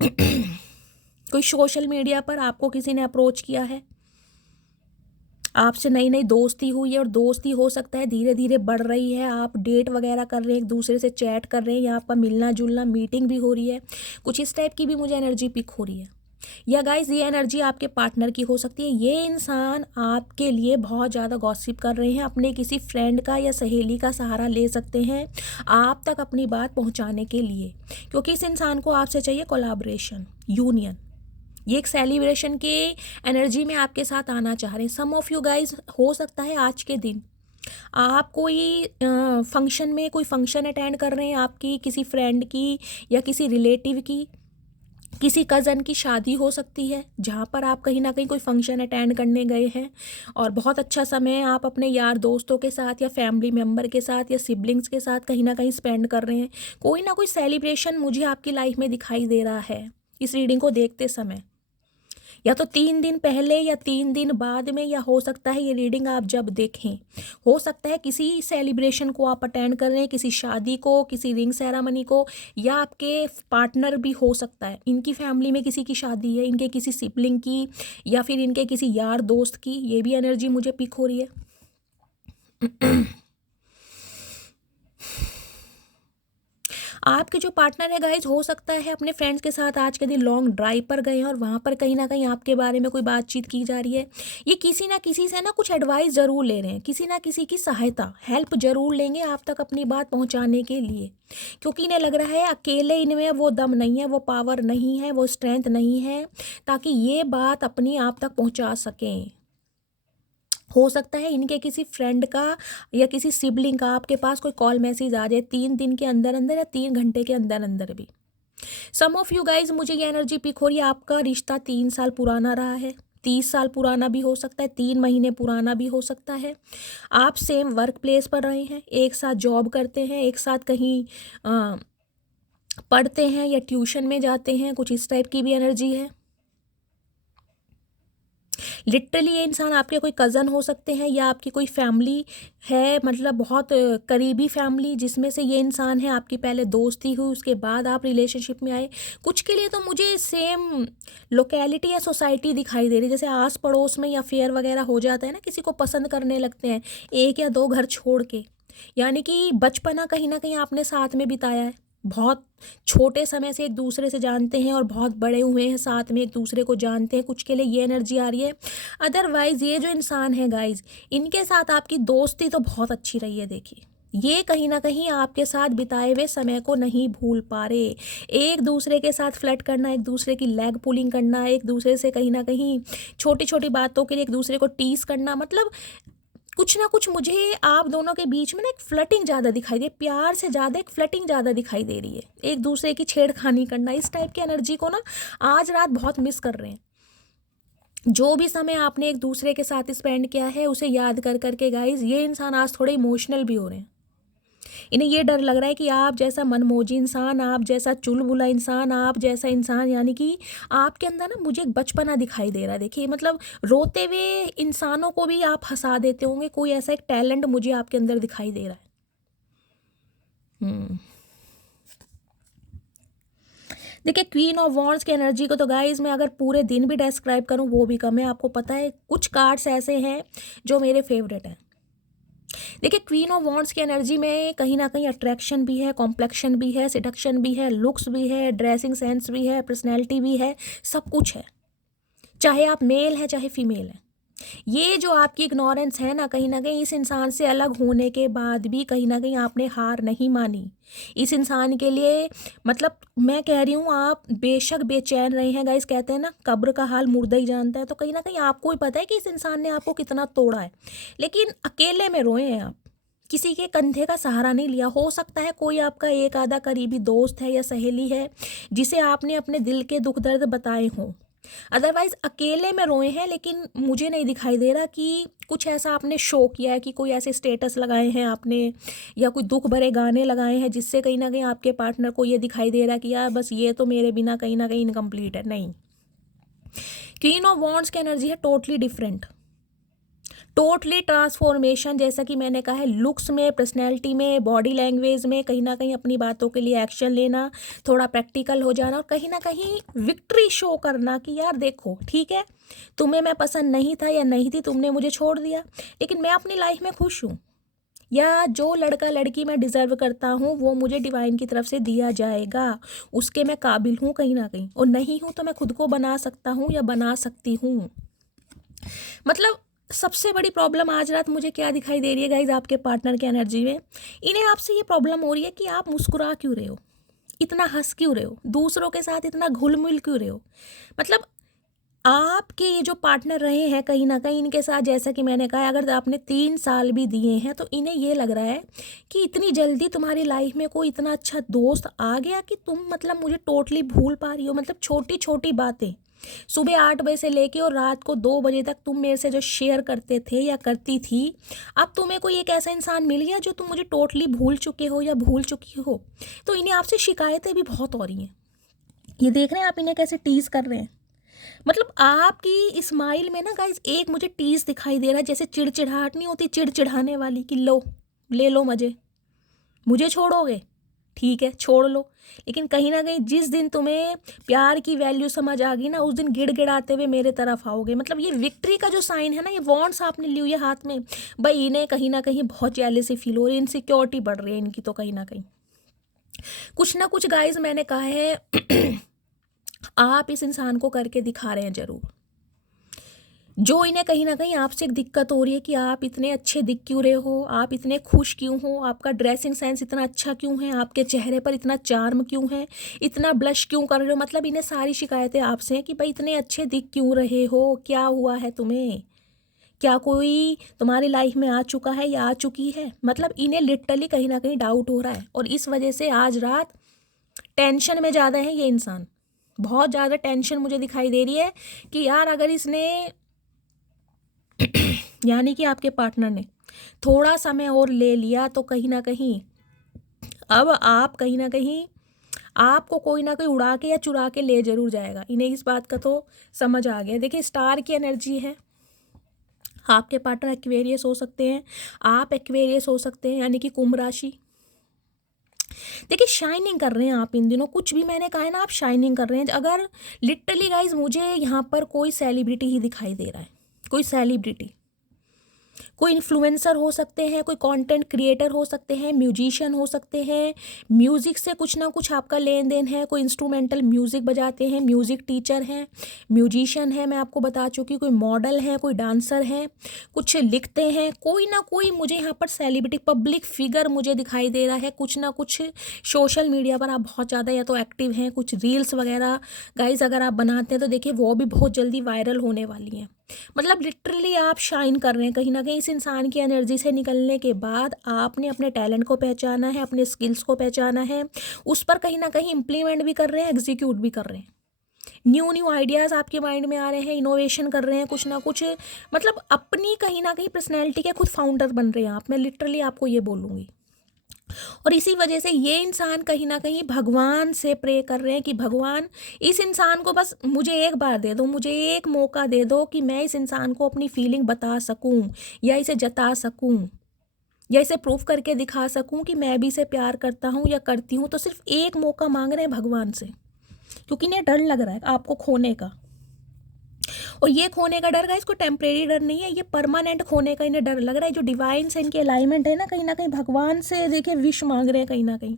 कोई सोशल मीडिया पर आपको किसी ने अप्रोच किया है, आपसे नई नई दोस्ती हुई है और दोस्ती हो सकता है धीरे धीरे बढ़ रही है, आप डेट वगैरह कर रहे हैं, एक दूसरे से चैट कर रहे हैं, या आपका मिलना जुलना मीटिंग भी हो रही है, कुछ इस टाइप की भी मुझे एनर्जी पिक हो रही है। या गाइस ये एनर्जी आपके पार्टनर की हो सकती है, ये इंसान आपके लिए बहुत ज़्यादा गॉसिप कर रहे हैं, अपने किसी फ्रेंड का या सहेली का सहारा ले सकते हैं आप तक अपनी बात पहुंचाने के लिए, क्योंकि इस इंसान को आपसे चाहिए कोलैबोरेशन, यूनियन, ये एक सेलिब्रेशन के एनर्जी में आपके साथ आना चाह रहे हैं। सम ऑफ यू गाइज हो सकता है आज के दिन आप कोई फंक्शन में कोई फंक्शन अटेंड कर रहे हैं, आपकी किसी फ्रेंड की या किसी रिलेटिव की, किसी कज़न की शादी हो सकती है, जहाँ पर आप कहीं ना कहीं कोई फंक्शन अटेंड करने गए हैं और बहुत अच्छा समय आप अपने यार दोस्तों के साथ या फैमिली मेम्बर के साथ या सिबलिंग्स के साथ कहीं ना कहीं स्पेंड कर रहे हैं। कोई ना कोई सेलिब्रेशन मुझे आपकी लाइफ में दिखाई दे रहा है इस रीडिंग को देखते समय, या तो 3 दिन पहले या 3 दिन बाद में, या हो सकता है ये रीडिंग आप जब देखें, हो सकता है किसी सेलिब्रेशन को आप अटेंड कर रहे हैं, किसी शादी को, किसी रिंग सेरेमनी को, या आपके पार्टनर भी हो सकता है इनकी फैमिली में किसी की शादी है, इनके किसी सिबलिंग की या फिर इनके किसी यार दोस्त की, ये भी एनर्जी मुझे पिक हो रही है। आपके जो पार्टनर है गाइज हो सकता है अपने फ्रेंड्स के साथ आज के दिन लॉन्ग ड्राइव पर गए हैं और वहाँ पर कहीं ना कहीं आपके बारे में कोई बातचीत की जा रही है। ये किसी ना किसी से ना कुछ एडवाइस ज़रूर ले रहे हैं, किसी ना किसी की सहायता हेल्प ज़रूर लेंगे आप तक अपनी बात पहुँचाने के लिए, क्योंकि इन्हें लग रहा है अकेले इनमें वो दम नहीं है, वो पावर नहीं है, वो स्ट्रेंथ नहीं है ताकि ये बात अपनी आप तक पहुँचा सकें। हो सकता है इनके किसी फ्रेंड का या किसी सिबलिंग का आपके पास कोई कॉल मैसेज आ जाए 3 दिन के अंदर अंदर या 3 घंटे के अंदर अंदर भी। सम ऑफ यू गाइज मुझे ये एनर्जी पिक हो रही है, आपका रिश्ता 3 साल पुराना रहा है, 30 साल पुराना भी हो सकता है, 3 महीने पुराना भी हो सकता है। आप सेम वर्क प्लेस पर रहे हैं, एक साथ जॉब करते हैं, एक साथ कहीं पढ़ते हैं या ट्यूशन में जाते हैं, कुछ इस टाइप की भी एनर्जी है। लिटरली ये इंसान आपके कोई कज़न हो सकते हैं या आपकी कोई फैमिली है, मतलब बहुत करीबी फैमिली जिसमें से ये इंसान है आपकी पहले दोस्ती हुई उसके बाद आप रिलेशनशिप में आए। कुछ के लिए तो मुझे सेम लोकेलिटी या सोसाइटी दिखाई दे रही है, जैसे आस पड़ोस में या फेयर वगैरह हो जाता है ना, किसी को पसंद करने लगते हैं 1 या 2 घर छोड़ के, यानी कि बचपना कहीं ना कहीं आपने साथ में बिताया है, बहुत छोटे समय से एक दूसरे से जानते हैं और बहुत बड़े हुए हैं साथ में एक दूसरे को जानते हैं, कुछ के लिए ये एनर्जी आ रही है। अदरवाइज़ ये जो इंसान है गाइज इनके साथ आपकी दोस्ती तो बहुत अच्छी रही है, देखिए ये कहीं ना कहीं आपके साथ बिताए हुए समय को नहीं भूल पा रहे, एक दूसरे के साथ फ्लर्ट करना, एक दूसरे की लेग पुलिंग करना, एक दूसरे से कहीं ना कहीं छोटी छोटी बातों के लिए एक दूसरे को टीस करना, मतलब कुछ ना कुछ मुझे आप दोनों के बीच में ना एक फ्लर्टिंग ज़्यादा दिखाई दे, प्यार से ज़्यादा एक फ्लर्टिंग ज़्यादा दिखाई दे रही है, एक दूसरे की छेड़खानी करना, इस टाइप की एनर्जी को ना आज रात बहुत मिस कर रहे हैं। जो भी समय आपने एक दूसरे के साथ स्पेंड किया है उसे याद कर करके गाइज ये इंसान आज थोड़े इमोशनल भी हो रहे हैं। इन्हें ये डर लग रहा है कि आप जैसा मनमोजी इंसान, आप जैसा चुलबुला इंसान, आप जैसा इंसान, यानी कि आपके अंदर ना मुझे एक बचपना दिखाई दे रहा है। देखिए मतलब रोते हुए इंसानों को भी आप हंसा देते होंगे, कोई ऐसा एक टैलेंट मुझे आपके अंदर दिखाई दे रहा है। देखिए क्वीन ऑफ वॉन्ड्स की एनर्जी को तो गाइज मैं अगर पूरे दिन भी डिस्क्राइब करूं वो भी कम है। आपको पता है कुछ कार्ड्स ऐसे हैं जो मेरे फेवरेट हैं, देखिए क्वीन ऑफ वॉन्ड्स की एनर्जी में कहीं ना कहीं अट्रैक्शन भी है, कॉम्प्लेक्शन भी है, सिडक्शन भी है, लुक्स भी है, ड्रेसिंग सेंस भी है, पर्सनैलिटी भी है, सब कुछ है। चाहे आप मेल हैं चाहे फीमेल हैं। ये जो आपकी इग्नोरेंस है ना कहीं इस इंसान से अलग होने के बाद भी कहीं ना कहीं आपने हार नहीं मानी इस इंसान के लिए। मतलब मैं कह रही हूँ आप बेशक बेचैन रहे हैं गाइस, कहते हैं ना कब्र का हाल मुर्दा ही जानता है, तो कहीं ना कहीं आपको ही पता है कि इस इंसान ने आपको कितना तोड़ा है, लेकिन अकेले में रोए हैं आप, किसी के कंधे का सहारा नहीं लिया। हो सकता है कोई आपका एक आधा करीबी दोस्त है या सहेली है जिसे आपने अपने दिल के दुख दर्द बताए हों, अदरवाइज अकेले में रोए हैं। लेकिन मुझे नहीं दिखाई दे रहा कि कुछ ऐसा आपने शो किया है कि कोई ऐसे स्टेटस लगाए हैं आपने या कोई दुख भरे गाने लगाए हैं जिससे कहीं ना कहीं आपके पार्टनर को ये दिखाई दे रहा है कि यार बस ये तो मेरे बिना कहीं ना कहीं इनकम्प्लीट है। नहीं, क्वीन ऑफ वॉन्ड्स की एनर्जी है टोटली डिफरेंट, टोटली ट्रांसफॉर्मेशन। जैसा कि मैंने कहा है लुक्स में, पर्सनैलिटी में, बॉडी लैंग्वेज में कहीं ना कहीं अपनी बातों के लिए एक्शन लेना, थोड़ा प्रैक्टिकल हो जाना और कहीं ना कहीं विक्ट्री शो करना कि यार देखो ठीक है तुम्हें मैं पसंद नहीं था या नहीं थी, तुमने मुझे छोड़ दिया, लेकिन मैं अपनी लाइफ में खुश हूँ, या जो लड़का लड़की मैं डिज़र्व करता हूँ वो मुझे डिवाइन की तरफ से दिया जाएगा, उसके मैं काबिल हूँ कहीं ना कहीं, और नहीं हूँ तो मैं खुद को बना सकता हूँ या बना सकती हूँ। मतलब सबसे बड़ी प्रॉब्लम आज रात मुझे क्या दिखाई दे रही है गाइज आपके पार्टनर की एनर्जी में, इन्हें आपसे ये प्रॉब्लम हो रही है कि आप मुस्कुरा क्यों रहे हो, इतना हंस क्यों रहे हो, दूसरों के साथ इतना घुल मिल क्यों रहे हो। मतलब आपके ये जो पार्टनर रहे हैं कहीं ना कहीं इनके साथ, जैसा कि मैंने कहा अगर आपने 3 साल भी दिए हैं तो इन्हें ये लग रहा है कि इतनी जल्दी तुम्हारी लाइफ में कोई इतना अच्छा दोस्त आ गया कि तुम मतलब मुझे टोटली भूल पा रही हो। मतलब छोटी छोटी बातें सुबह 8 बजे से लेके और रात को 2 बजे तक तुम मेरे से जो शेयर करते थे या करती थी, अब तुम्हें कोई एक ऐसा इंसान मिल गया जो तुम मुझे टोटली भूल चुके हो या भूल चुकी हो। तो इन्हें आपसे शिकायतें भी बहुत हो रही हैं। ये देख रहे हैं आप इन्हें कैसे टीज कर रहे हैं। मतलब आपकी स्माइल में ना गाइज एक मुझे टीज दिखाई दे रहा है, जैसे चिड़चिड़ाहट नहीं होती चिड़चिड़ाने वाली कि लो ले लो मजे, मुझे छोड़ोगे ठीक है छोड़ लो, लेकिन कहीं ना कहीं जिस दिन तुम्हें प्यार की वैल्यू समझ आ गई ना उस दिन गिड़गिड़ाते हुए मेरे तरफ आओगे। मतलब ये विक्ट्री का जो साइन है ना, ये वॉन्ड्स आपने ली हुई है हाथ में, भाई इन्हें कहीं ना कहीं बहुत जेलसी फील हो रही है, इनसिक्योरिटी बढ़ रही है इनकी, तो कहीं ना कहीं कुछ ना कुछ गाइज मैंने कहा है आप इस इंसान को करके दिखा रहे हैं जरूर, जो इन्हें कहीं ना कहीं आपसे एक दिक्कत हो रही है कि आप इतने अच्छे दिख क्यों रहे हो, आप इतने खुश क्यों हो, आपका ड्रेसिंग सेंस इतना अच्छा क्यों है, आपके चेहरे पर इतना चार्म क्यों है, इतना ब्लश क्यों कर रहे हो। मतलब इन्हें सारी शिकायतें आपसे हैं कि भाई इतने अच्छे दिख क्यों रहे हो, क्या हुआ है तुम्हें, क्या कोई तुम्हारी लाइफ में आ चुका है या आ चुकी है। मतलब इन्हें लिटरली कहीं ना कहीं डाउट हो रहा है और इस वजह से आज रात टेंशन में ज़्यादा है ये इंसान, बहुत ज़्यादा टेंशन मुझे दिखाई दे रही है कि यार अगर इसने यानी कि आपके पार्टनर ने थोड़ा समय और ले लिया तो कहीं ना कहीं अब आप कहीं ना कहीं आपको कोई ना कोई उड़ा के या चुरा के ले जरूर जाएगा। इन्हें इस बात का तो समझ आ गया। देखिए स्टार की एनर्जी है, आपके पार्टनर एक्वेरियस हो सकते हैं, आप एक्वेरियस हो सकते हैं, यानी कि कुंभ राशि। देखिए शाइनिंग कर रहे हैं आप इन दिनों, कुछ भी मैंने कहा है ना आप शाइनिंग कर रहे हैं। अगर लिटरली गाइज मुझे यहाँ पर कोई सेलिब्रिटी ही दिखाई दे रहा है, कोई सेलिब्रिटी, कोई इन्फ्लुएंसर हो सकते हैं, कोई कंटेंट क्रिएटर हो सकते हैं, म्यूजिशियन हो सकते हैं, म्यूज़िक से कुछ ना कुछ आपका लेन देन है, कोई इंस्ट्रूमेंटल म्यूज़िक बजाते हैं, म्यूज़िक टीचर हैं, म्यूजिशियन है, मैं आपको बता चुकी, कोई मॉडल है, कोई डांसर है, कुछ लिखते हैं, कोई ना कोई मुझे यहाँ पर सेलिब्रिटी पब्लिक फिगर मुझे दिखाई दे रहा है। कुछ ना कुछ सोशल मीडिया पर आप बहुत ज़्यादा या तो एक्टिव हैं, कुछ रील्स वगैरह गाइज अगर आप बनाते हैं तो देखिए वो भी बहुत जल्दी वायरल होने वाली हैं। मतलब लिटरली आप शाइन कर रहे हैं कहीं ना कहीं। इस इंसान की एनर्जी से निकलने के बाद आपने अपने टैलेंट को पहचाना है, अपने स्किल्स को पहचाना है, उस पर कहीं ना कहीं इम्प्लीमेंट भी कर रहे हैं, एग्जीक्यूट भी कर रहे हैं, न्यू न्यू आइडियाज़ आपके माइंड में आ रहे हैं, इनोवेशन कर रहे हैं कुछ ना कुछ। मतलब अपनी कहीं ना कहीं पर्सनैलिटी के खुद फाउंडर बन रहे हैं आप, मैं लिटरली आपको ये बोलूँगी। और इसी वजह से ये इंसान कहीं ना कहीं भगवान से प्रे कर रहे हैं कि भगवान इस इंसान को बस मुझे एक बार दे दो, मुझे एक मौका दे दो कि मैं इस इंसान को अपनी फीलिंग बता सकूं या इसे जता सकूं या इसे प्रूफ करके दिखा सकूं कि मैं भी इसे प्यार करता हूं या करती हूं। तो सिर्फ एक मौका मांग रहे हैं भगवान से, क्योंकि इन्हें डर लग रहा है आपको खोने का। और ये खोने का डर गाइस कोई टेम्परेरी डर नहीं है, ये परमानेंट खोने का इन्हें डर लग रहा है। जो डिवाइन से इनके अलाइनमेंट है ना कहीं भगवान से देखिए विश मांग रहे हैं कहीं ना कहीं।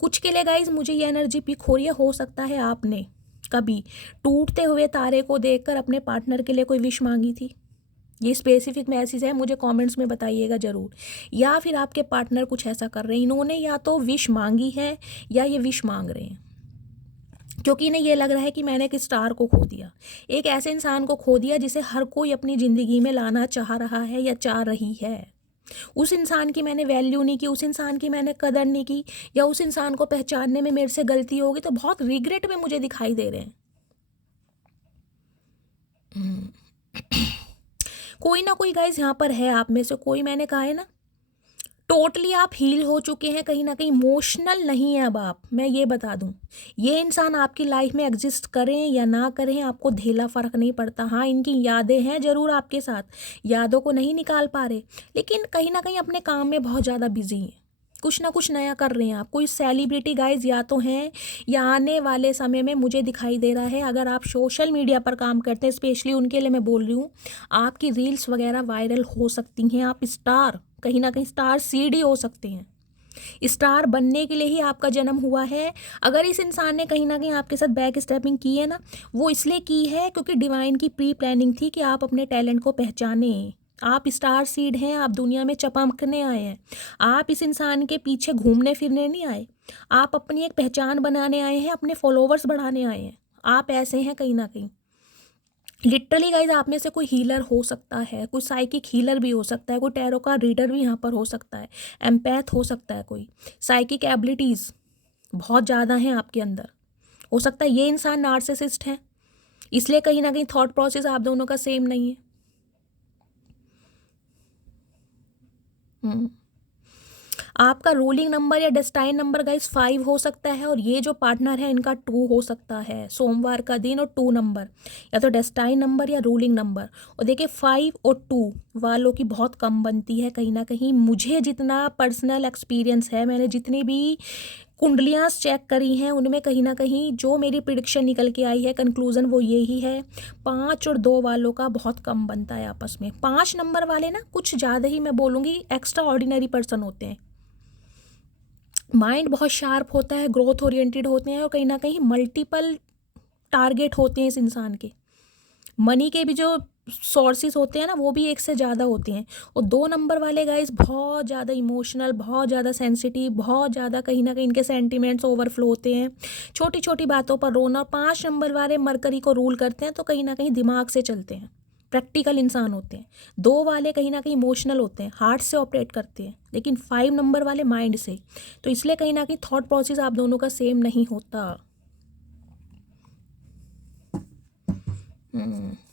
कुछ के लिए गाइस मुझे ये एनर्जी पिक हो रही है, हो सकता है आपने कभी टूटते हुए तारे को देखकर अपने पार्टनर के लिए कोई विश मांगी थी। ये स्पेसिफिक मैसेज है, मुझे कमेंट्स में बताइएगा ज़रूर। या फिर आपके पार्टनर कुछ ऐसा कर रहे हैं, इन्होंने या तो विश मांगी है या ये विश मांग रहे हैं, क्योंकि इन्हें ये लग रहा है कि मैंने एक स्टार को खो दिया, एक ऐसे इंसान को खो दिया जिसे हर कोई अपनी ज़िंदगी में लाना चाह रहा है या चाह रही है। उस इंसान की मैंने वैल्यू नहीं की, उस इंसान की मैंने कदर नहीं की, या उस इंसान को पहचानने में मेरे से गलती होगी, तो बहुत रिग्रेट में मुझे दिखाई दे रहे हैं। कोई ना कोई गाइज यहाँ पर है आप में से, कोई मैंने कहा है ना टोटली आप हील हो चुके हैं, कहीं ना कहीं इमोशनल नहीं है अब आप। मैं ये बता दूं, ये इंसान आपकी लाइफ में एग्जिस्ट करें या ना करें आपको ढेला फ़र्क नहीं पड़ता। हाँ, इनकी यादें हैं ज़रूर आपके साथ, यादों को नहीं निकाल पा रहे, लेकिन कहीं ना कहीं अपने काम में बहुत ज़्यादा बिजी हैं, कुछ ना कुछ नया कर रहे हैं आप। कोई सेलिब्रिटी गाइज या तो हैं या आने वाले समय में मुझे दिखाई दे रहा है, अगर आप सोशल मीडिया पर काम करते हैं स्पेशली उनके लिए मैं बोल रही हूँ, आपकी रील्स वगैरह वायरल हो सकती हैं। आप स्टार, कहीं ना कहीं स्टार सीड ही हो सकते हैं। स्टार बनने के लिए ही आपका जन्म हुआ है। अगर इस इंसान ने कहीं ना कहीं आपके साथ बैक स्टेपिंग की है ना, वो इसलिए की है क्योंकि डिवाइन की प्री प्लानिंग थी कि आप अपने टैलेंट को पहचाने। आप स्टार सीड हैं, आप दुनिया में चमकने आए हैं। आप इस इंसान के पीछे घूमने फिरने नहीं आए, आप अपनी एक पहचान बनाने आए हैं, अपने फॉलोवर्स बढ़ाने आए हैं। आप ऐसे हैं कहीं ना कहीं। लिटरली गाइज आप में से कोई हीलर हो सकता है, कोई साइकिक हीलर भी हो सकता है, कोई टैरो का रीडर भी यहाँ पर हो सकता है, एम्पैथ हो सकता है, कोई साइकिक एबिलिटीज़ बहुत ज़्यादा हैं आपके अंदर। हो सकता है ये इंसान नार्सिसिस्ट है, इसलिए कहीं ना कहीं थॉट प्रोसेस आप दोनों का सेम नहीं है। आपका रूलिंग नंबर या डेस्टाइन नंबर गाइस 5 हो सकता है, और ये जो पार्टनर है इनका 2 हो सकता है, सोमवार का दिन और 2 नंबर, या तो डेस्टाइन नंबर या रूलिंग नंबर। और देखिए 5 और 2 वालों की बहुत कम बनती है कहीं ना कहीं। मुझे जितना पर्सनल एक्सपीरियंस है, मैंने जितनी भी कुंडलियाँ चेक करी हैं, उनमें कहीं ना कहीं जो मेरी प्रिडिक्शन निकल के आई है, कंक्लूज़न वो यही है, 5 और 2 वालों का बहुत कम बनता है आपस में। 5 नंबर वाले ना कुछ ज़्यादा ही मैं बोलूँगी एक्स्ट्रा ऑर्डिनरी पर्सन होते हैं, माइंड बहुत शार्प होता है, ग्रोथ ओरिएंटेड होते हैं, और कहीं ना कहीं मल्टीपल टारगेट होते हैं इस इंसान के। मनी के भी जो सोर्सेज होते हैं ना, वो भी एक से ज़्यादा होते हैं। और 2 नंबर वाले गाइस बहुत ज़्यादा इमोशनल, बहुत ज़्यादा सेंसिटिव, बहुत ज़्यादा कहीं ना कहीं इनके सेंटिमेंट्स ओवरफ्लो होते हैं, छोटी छोटी बातों पर रोना। 5 नंबर वाले मरकरी को रूल करते हैं, तो कहीं ना कहीं दिमाग से चलते हैं, प्रैक्टिकल इंसान होते हैं। 2 वाले कहीं ना कहीं इमोशनल होते हैं, हार्ट से ऑपरेट करते हैं, लेकिन 5 नंबर वाले माइंड से। तो इसलिए कहीं ना कहीं थॉट प्रोसेस आप दोनों का सेम नहीं होता।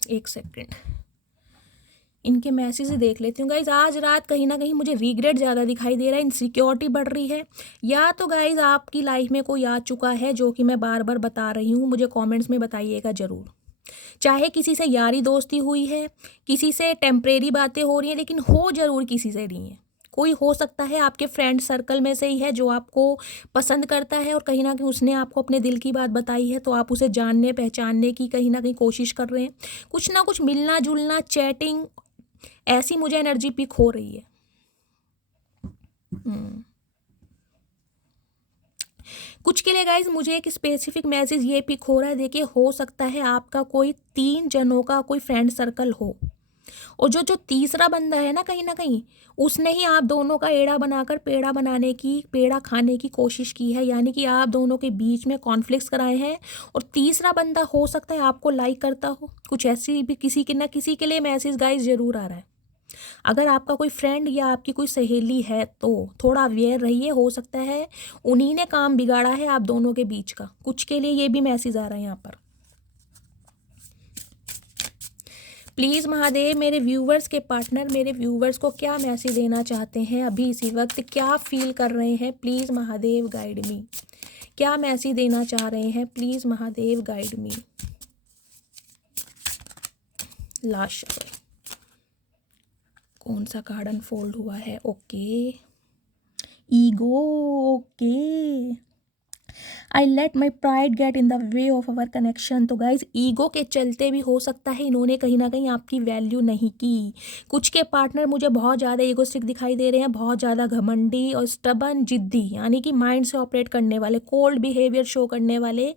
एक सेकेंड, इनके मैसेज देख लेती हूँ गाइज। आज रात कहीं ना कहीं मुझे रिग्रेट ज़्यादा दिखाई दे रहा है, इनसिक्योरिटी बढ़ रही है, या तो गाइज आपकी लाइफ में कोई आ चुका है, जो कि मैं बार बार बता रही हूँ, मुझे कमेंट्स में बताइएगा ज़रूर। चाहे किसी से यारी दोस्ती हुई है, किसी से टेम्परेरी बातें हो रही हैं, लेकिन हो ज़रूर किसी से रही हैं। कोई हो सकता है आपके फ्रेंड सर्कल में से ही है जो आपको पसंद करता है, और कहीं ना कहीं उसने आपको अपने दिल की बात बताई है, तो आप उसे जानने पहचानने की कहीं ना कहीं कोशिश कर रहे हैं। कुछ ना कुछ मिलना जुलना, चैटिंग, ऐसी मुझे एनर्जी पिक हो रही है। कुछ के लिए गाइज मुझे एक स्पेसिफिक मैसेज ये पिक हो रहा है, देखिए हो सकता है आपका कोई 3 जनों का कोई फ्रेंड सर्कल हो, और जो तीसरा बंदा है ना कहीं उसने ही आप दोनों का एड़ा बनाकर पेड़ा बनाने की, पेड़ा खाने की कोशिश की है, यानी कि आप दोनों के बीच में कॉन्फ्लिक्ट्स कराए हैं। और तीसरा बंदा हो सकता है आपको लाइक करता हो, कुछ ऐसी भी किसी के ना किसी के लिए मैसेज गाइज ज़रूर आ रहा है। अगर आपका कोई फ्रेंड या आपकी कोई सहेली है तो थोड़ा अवेयर रहिए, हो सकता है उन्हीं ने काम बिगाड़ा है आप दोनों के बीच का। कुछ के लिए ये भी मैसेज आ रहा है यहाँ पर। प्लीज़ महादेव, मेरे व्यूवर्स के पार्टनर मेरे व्यूवर्स को क्या मैसेज देना चाहते हैं अभी इसी वक्त, क्या फील कर रहे हैं, प्लीज़ महादेव गाइड मी। क्या मैसेज देना चाह रहे हैं, please Mahadev guide me. Last कौन सा कार्ड अनफोल्ड हुआ है? Okay, ego. Okay, I let my pride get in the way of our connection. तो गाइज ईगो के चलते भी हो सकता है इन्होंने कहीं ना कहीं आपकी वैल्यू नहीं की। कुछ के पार्टनर मुझे बहुत ज़्यादा ईगोस्टिक दिखाई दे रहे हैं, बहुत ज़्यादा घमंडी और स्टबन, जिद्दी, यानी कि माइंड से ऑपरेट करने वाले, कोल्ड बिहेवियर शो करने वाले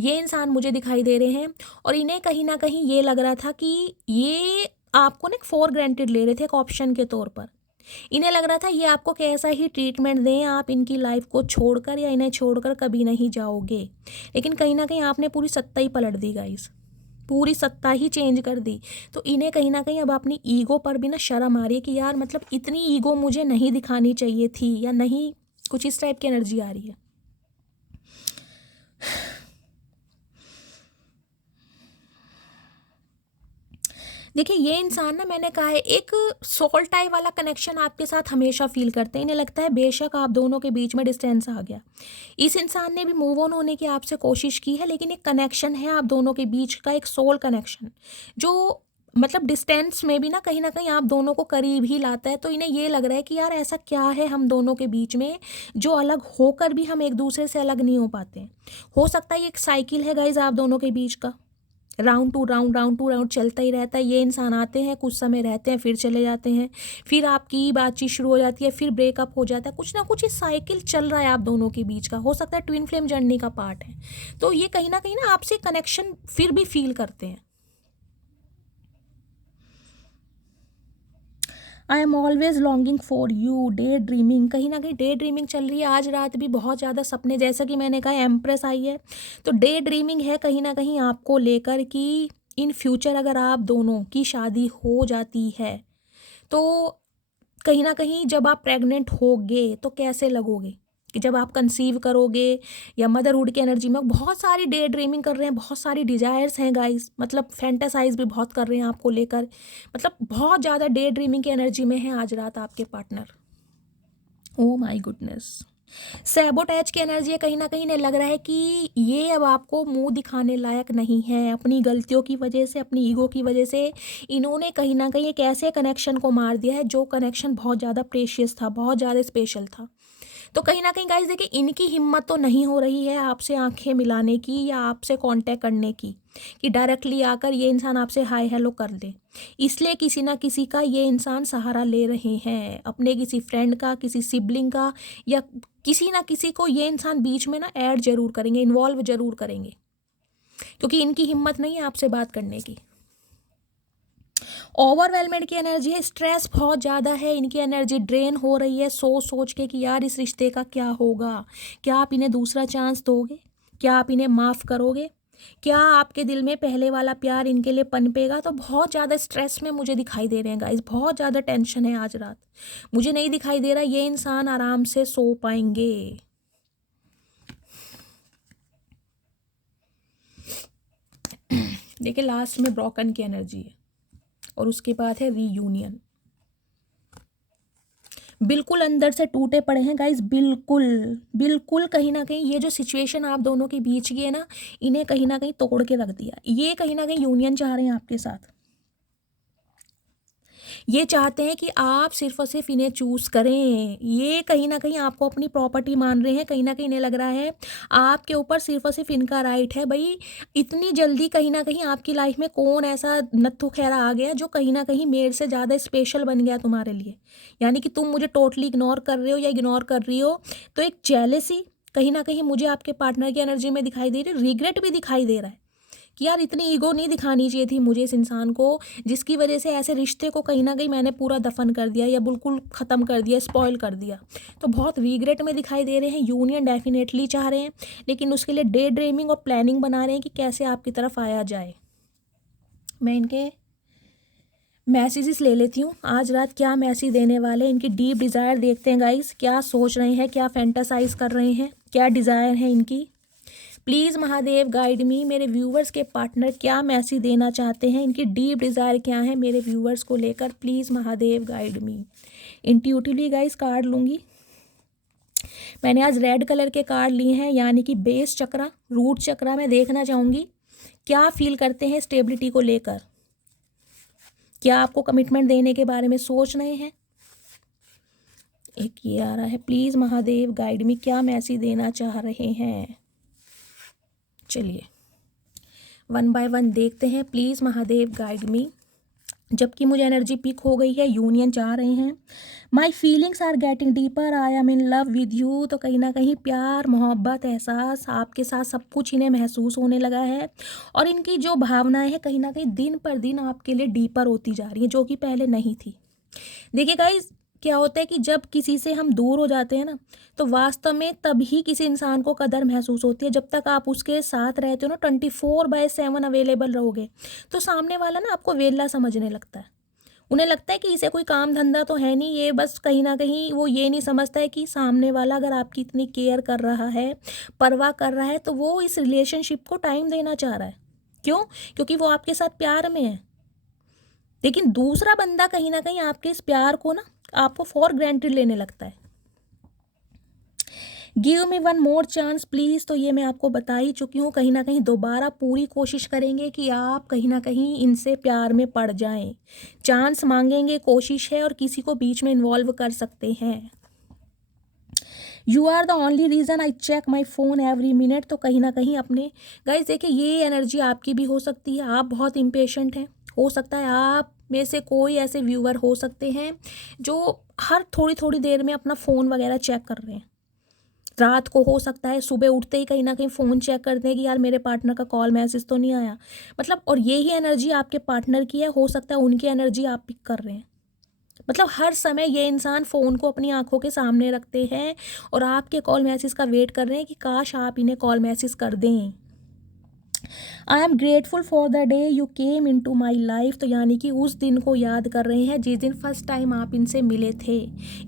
ये इंसान मुझे दिखाई दे रहे हैं। और इन्हें कहीं ना कहीं ये लग रहा था कि ये आपको ना फॉर ग्रांटेड ले रहे थे, एक ऑप्शन के तौर पर। इन्हें लग रहा था ये आपको कैसा ही ट्रीटमेंट दें, आप इनकी लाइफ को छोड़कर या इन्हें छोड़कर कभी नहीं जाओगे। लेकिन कहीं ना कहीं आपने पूरी सत्ता ही पलट दी गाइस, पूरी सत्ता ही चेंज कर दी। तो इन्हें कहीं ना कहीं अब अपनी ईगो पर भी ना शर्म आ रही है कि यार मतलब इतनी ईगो मुझे नहीं दिखानी चाहिए थी, या नहीं, कुछ इस टाइप की एनर्जी आ रही है। देखिए ये इंसान ना, मैंने कहा है, एक सोल टाइप वाला कनेक्शन आपके साथ हमेशा फील करते हैं। इन्हें लगता है बेशक आप दोनों के बीच में डिस्टेंस आ गया, इस इंसान ने भी मूव ऑन होने की आपसे कोशिश की है, लेकिन एक कनेक्शन है आप दोनों के बीच का, एक सोल कनेक्शन, जो मतलब डिस्टेंस में भी ना कहीं आप दोनों को करीब ही लाता है। तो इन्हें ये लग रहा है कि यार ऐसा क्या है हम दोनों के बीच में जो अलग होकर भी हम एक दूसरे से अलग नहीं हो पाते हैं। हो सकता है ये एक साइकिल है गाइज आप दोनों के बीच का, round two round, round two round चलता ही रहता है। ये इंसान आते हैं, कुछ समय रहते हैं, फिर चले जाते हैं, फिर आपकी बातचीत शुरू हो जाती है, फिर ब्रेकअप हो जाता है। कुछ ना कुछ ये साइकिल चल रहा है आप दोनों के बीच का। हो सकता है ट्विन फ्लेम जर्नी का पार्ट है। तो ये कहीं ना आपसे कनेक्शन फिर भी फील करते हैं। I am always longing for you, day dreaming, कहीं ना कहीं डे ड्रीमिंग चल रही है। आज रात भी बहुत ज़्यादा सपने, जैसा कि मैंने कहा एम्प्रेस आई है, तो डे ड्रीमिंग है कहीं ना कहीं आपको लेकर कि इन फ्यूचर अगर आप दोनों की शादी हो जाती है तो कहीं ना कहीं जब आप प्रेग्नेंट होगे तो कैसे लगोगे, कि जब आप कंसीव करोगे, या मदरहुड की एनर्जी में बहुत सारी डे ड्रीमिंग कर रहे हैं, बहुत सारी डिजायर्स हैं गाइस, मतलब फैंटासाइज भी बहुत कर रहे हैं आपको लेकर, मतलब बहुत ज़्यादा डे ड्रीमिंग की एनर्जी में है आज रात आपके पार्टनर। ओ माय गुडनेस, सैबोटैज की एनर्जी है, कहीं ना कहीं इन्हें लग रहा है कि ये अब आपको मुंह दिखाने लायक नहीं है। अपनी गलतियों की वजह से, अपनी ईगो की वजह से इन्होंने कहीं ना कहीं एक ऐसे कनेक्शन को मार दिया है जो कनेक्शन बहुत ज़्यादा प्रेशियस था, बहुत ज़्यादा स्पेशल था। तो कहीं ना कहीं गाइस देखिए, इनकी हिम्मत तो नहीं हो रही है आपसे आंखें मिलाने की या आपसे कांटेक्ट करने की, कि डायरेक्टली आकर ये इंसान आपसे हाय हेलो कर दे। इसलिए किसी ना किसी का ये इंसान सहारा ले रहे हैं, अपने किसी फ्रेंड का, किसी सिबलिंग का, या किसी ना किसी को ये इंसान बीच में ना ऐड जरूर करेंगे, इन्वॉल्व जरूर करेंगे, क्योंकि इनकी हिम्मत नहीं है आपसे बात करने की। ओवरवेलमेंट की एनर्जी है, स्ट्रेस बहुत ज़्यादा है, इनकी एनर्जी ड्रेन हो रही है सोच सोच के कि यार इस रिश्ते का क्या होगा, क्या आप इन्हें दूसरा चांस दोगे, क्या आप इन्हें माफ़ करोगे, क्या आपके दिल में पहले वाला प्यार इनके लिए पनपेगा। तो बहुत ज़्यादा स्ट्रेस में मुझे दिखाई दे रहे हैं गाइस, बहुत ज़्यादा टेंशन है आज रात। मुझे नहीं दिखाई दे रहा ये इंसान आराम से सो पाएंगे। देखिए लास्ट में ब्रोकन की एनर्जी है और उसके बाद है रीयूनियन। बिल्कुल अंदर से टूटे पड़े हैं गाइस, बिल्कुल बिल्कुल। कहीं ना कहीं ये जो सिचुएशन आप दोनों के बीच की है ना, इन्हें कहीं ना कहीं तोड़ के रख दिया। ये कहीं ना कहीं यूनियन चाह रहे हैं आपके साथ। ये चाहते हैं कि आप सिर्फ और सिर्फ इन्हें चूज करें। ये कहीं ना कहीं आपको अपनी प्रॉपर्टी मान रहे हैं। कहीं ना कहीं इन्हें लग रहा है आपके ऊपर सिर्फ और सिर्फ इनका राइट है। भाई इतनी जल्दी कहीं ना कहीं आपकी लाइफ में कौन ऐसा नत्थु खैरा आ गया जो कहीं ना कहीं मेरे से ज़्यादा स्पेशल बन गया तुम्हारे लिए, यानी कि तुम मुझे टोटली इग्नोर कर रहे हो या इग्नोर कर रही हो। तो एक जेलेसी कहीं ना कहीं मुझे आपके पार्टनर की एनर्जी में दिखाई दे रही है, रिग्रेट भी दिखाई दे रहा है कि यार इतनी ईगो नहीं दिखानी चाहिए थी मुझे इस इंसान को, जिसकी वजह से ऐसे रिश्ते को कहीं ना कहीं मैंने पूरा दफन कर दिया या बिल्कुल ख़त्म कर दिया, स्पॉइल कर दिया। तो बहुत रीग्रेट में दिखाई दे रहे हैं। यूनियन डेफिनेटली चाह रहे हैं, लेकिन उसके लिए डे ड्रीमिंग और प्लानिंग बना रहे हैं कि कैसे आपकी तरफ आया जाए। मैं इनके मैसेजेस ले लेती हूँ आज रात, क्या मैसेज देने वाले, इनकी डीप डिज़ायर देखते हैं गाइस, क्या सोच रहे हैं, क्या फैंटासाइज कर रहे हैं, क्या डिज़ायर है इनकी। प्लीज़ महादेव गाइड मी, मेरे व्यूवर्स के पार्टनर क्या मैसेज देना चाहते हैं, इनकी डीप डिज़ायर क्या है मेरे व्यूवर्स को लेकर। Please Mahadev guide me. Intuitively guys card लूँगी। मैंने आज रेड कलर के कार्ड लिए हैं, यानी कि बेस चक्रा, रूट चक्रा। मैं देखना चाहूँगी क्या फील करते हैं स्टेबिलिटी को लेकर, क्या आपको कमिटमेंट देने के बारे में सोच रहे हैं। एक ये आ रहा है, प्लीज़ महादेव गाइड मी, क्या मैसेज देना चाह रहे हैं। चलिए वन बाय वन देखते हैं। प्लीज़ महादेव गाइड मी। जबकि मुझे एनर्जी पिक हो गई है, यूनियन चाह रहे हैं। My feelings are getting deeper, I am in love with you. तो कहीं ना कहीं प्यार, मोहब्बत, एहसास आपके साथ सब कुछ इन्हें महसूस होने लगा है। और इनकी जो भावनाएं हैं कहीं ना कहीं दिन पर दिन आपके लिए डीपर होती जा रही हैं, जो कि पहले नहीं थी। देखिए गाइज, क्या होता है कि जब किसी से हम दूर हो जाते हैं ना, तो वास्तव में तभी किसी इंसान को कदर महसूस होती है। जब तक आप उसके साथ रहते हो ना, 24/7 अवेलेबल रहोगे, तो सामने वाला ना आपको वेला समझने लगता है। उन्हें लगता है कि इसे कोई काम धंधा तो है नहीं, ये बस कहीं ना कहीं वो ये नहीं समझता है कि सामने वाला अगर आपकी इतनी केयर कर रहा है, परवाह कर रहा है, तो वो इस रिलेशनशिप को टाइम देना चाह रहा है। क्यों? क्योंकि वो आपके साथ प्यार में है। लेकिन दूसरा बंदा कहीं ना कहीं आपके इस प्यार को ना आपको फॉर ग्रांटेड लेने लगता है। Give me one more chance please. तो ये मैं आपको बता ही चुकी हूँ। कहीं ना कहीं दोबारा पूरी कोशिश करेंगे कि आप कहीं ना कहीं इनसे प्यार में पड़ जाएं। चांस मांगेंगे, कोशिश है, और किसी को बीच में इन्वॉल्व कर सकते हैं। You are the only reason I check my phone every minute. तो कहीं ना कहीं अपने गाइस देखिए, ये एनर्जी आपकी भी हो सकती है। आप बहुत इम्पेशेंट हैं। हो सकता है आप में से कोई ऐसे व्यूअर हो सकते हैं जो हर थोड़ी थोड़ी देर में अपना फ़ोन वगैरह चेक कर रहे हैं। रात को हो सकता है, सुबह उठते ही कहीं ना कहीं फ़ोन चेक करते हैं कि यार मेरे पार्टनर का कॉल मैसेज तो नहीं आया। मतलब, और यही एनर्जी आपके पार्टनर की है। हो सकता है उनकी एनर्जी आप पिक कर रहे हैं। मतलब हर समय ये इंसान फ़ोन को अपनी आंखों के सामने रखते हैं और आपके कॉल मैसेज का वेट कर रहे हैं कि काश आप इन्हें कॉल मैसेज कर दें। I am grateful for the day you came into my life. तो यानी कि उस दिन को याद कर रहे हैं जिस दिन फर्स्ट टाइम आप इनसे मिले थे,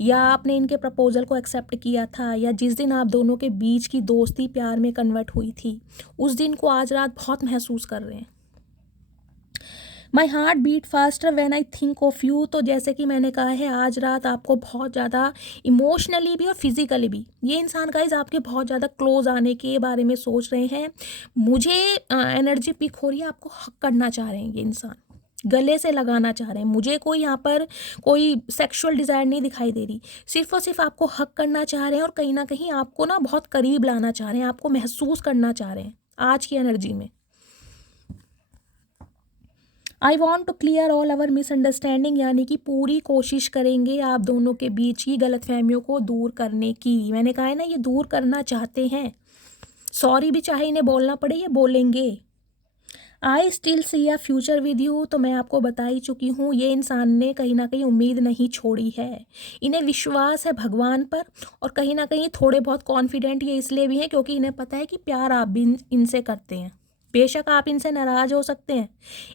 या आपने इनके प्रपोजल को एक्सेप्ट किया था, या जिस दिन आप दोनों के बीच की दोस्ती प्यार में कन्वर्ट हुई थी। उस दिन को आज रात बहुत महसूस कर रहे हैं। My heart beat faster when I think of you. तो जैसे कि मैंने कहा है, आज रात आपको बहुत ज़्यादा इमोशनली भी और फिजिकली भी ये इंसान गाइस आपके बहुत ज़्यादा क्लोज आने के बारे में सोच रहे हैं। मुझे एनर्जी पिक हो रही है, आपको हक करना चाह रहे हैं ये इंसान, गले से लगाना चाह रहे हैं। मुझे कोई यहाँ पर कोई सेक्सुअल डिज़ायर नहीं दिखाई दे रही, सिर्फ और सिर्फ आपको हक करना चाह रहे हैं, और कहीं ना कहीं आपको ना बहुत करीब लाना चाह रहे हैं, आपको महसूस करना चाह रहे हैं आज की एनर्जी में। I want to clear all our misunderstanding, यानी कि पूरी कोशिश करेंगे आप दोनों के बीच की गलतफहमियों को दूर करने की। मैंने कहा है ना, ये दूर करना चाहते हैं। सॉरी भी चाहे इन्हें बोलना पड़े, ये बोलेंगे। I still see a future with you. तो मैं आपको बता ही चुकी हूँ, ये इंसान ने कहीं ना कहीं उम्मीद नहीं छोड़ी है। इन्हें विश्वास है भगवान पर, और कहीं ना कहीं थोड़े बहुत कॉन्फिडेंट ये इसलिए भी हैं क्योंकि इन्हें पता है कि प्यार आप भी इनसे करते हैं। बेशक आप इनसे नाराज़ हो सकते हैं,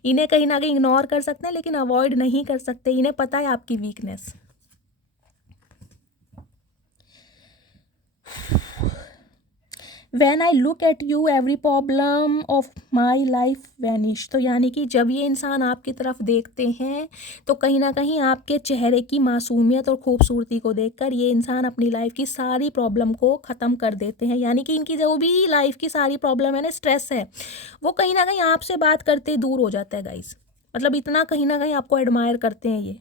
इन्हें कहीं ना कहीं इग्नोर कर सकते हैं, लेकिन अवॉइड नहीं कर सकते। इन्हें पता है आपकी weakness. When I look at you every problem of my life vanish। तो यानी कि जब ये इंसान आपकी तरफ देखते हैं तो कहीं ना कहीं आपके चेहरे की मासूमियत और खूबसूरती को देखकर ये इंसान अपनी लाइफ की सारी प्रॉब्लम को ख़त्म कर देते हैं। यानी कि इनकी जो भी लाइफ की सारी प्रॉब्लम है ना, स्ट्रेस है, वो कहीं ना कहीं आपसे बात करते ही दूर हो जाता है गाइस। मतलब इतना कहीं ना कहीं आपको एडमायर करते हैं ये।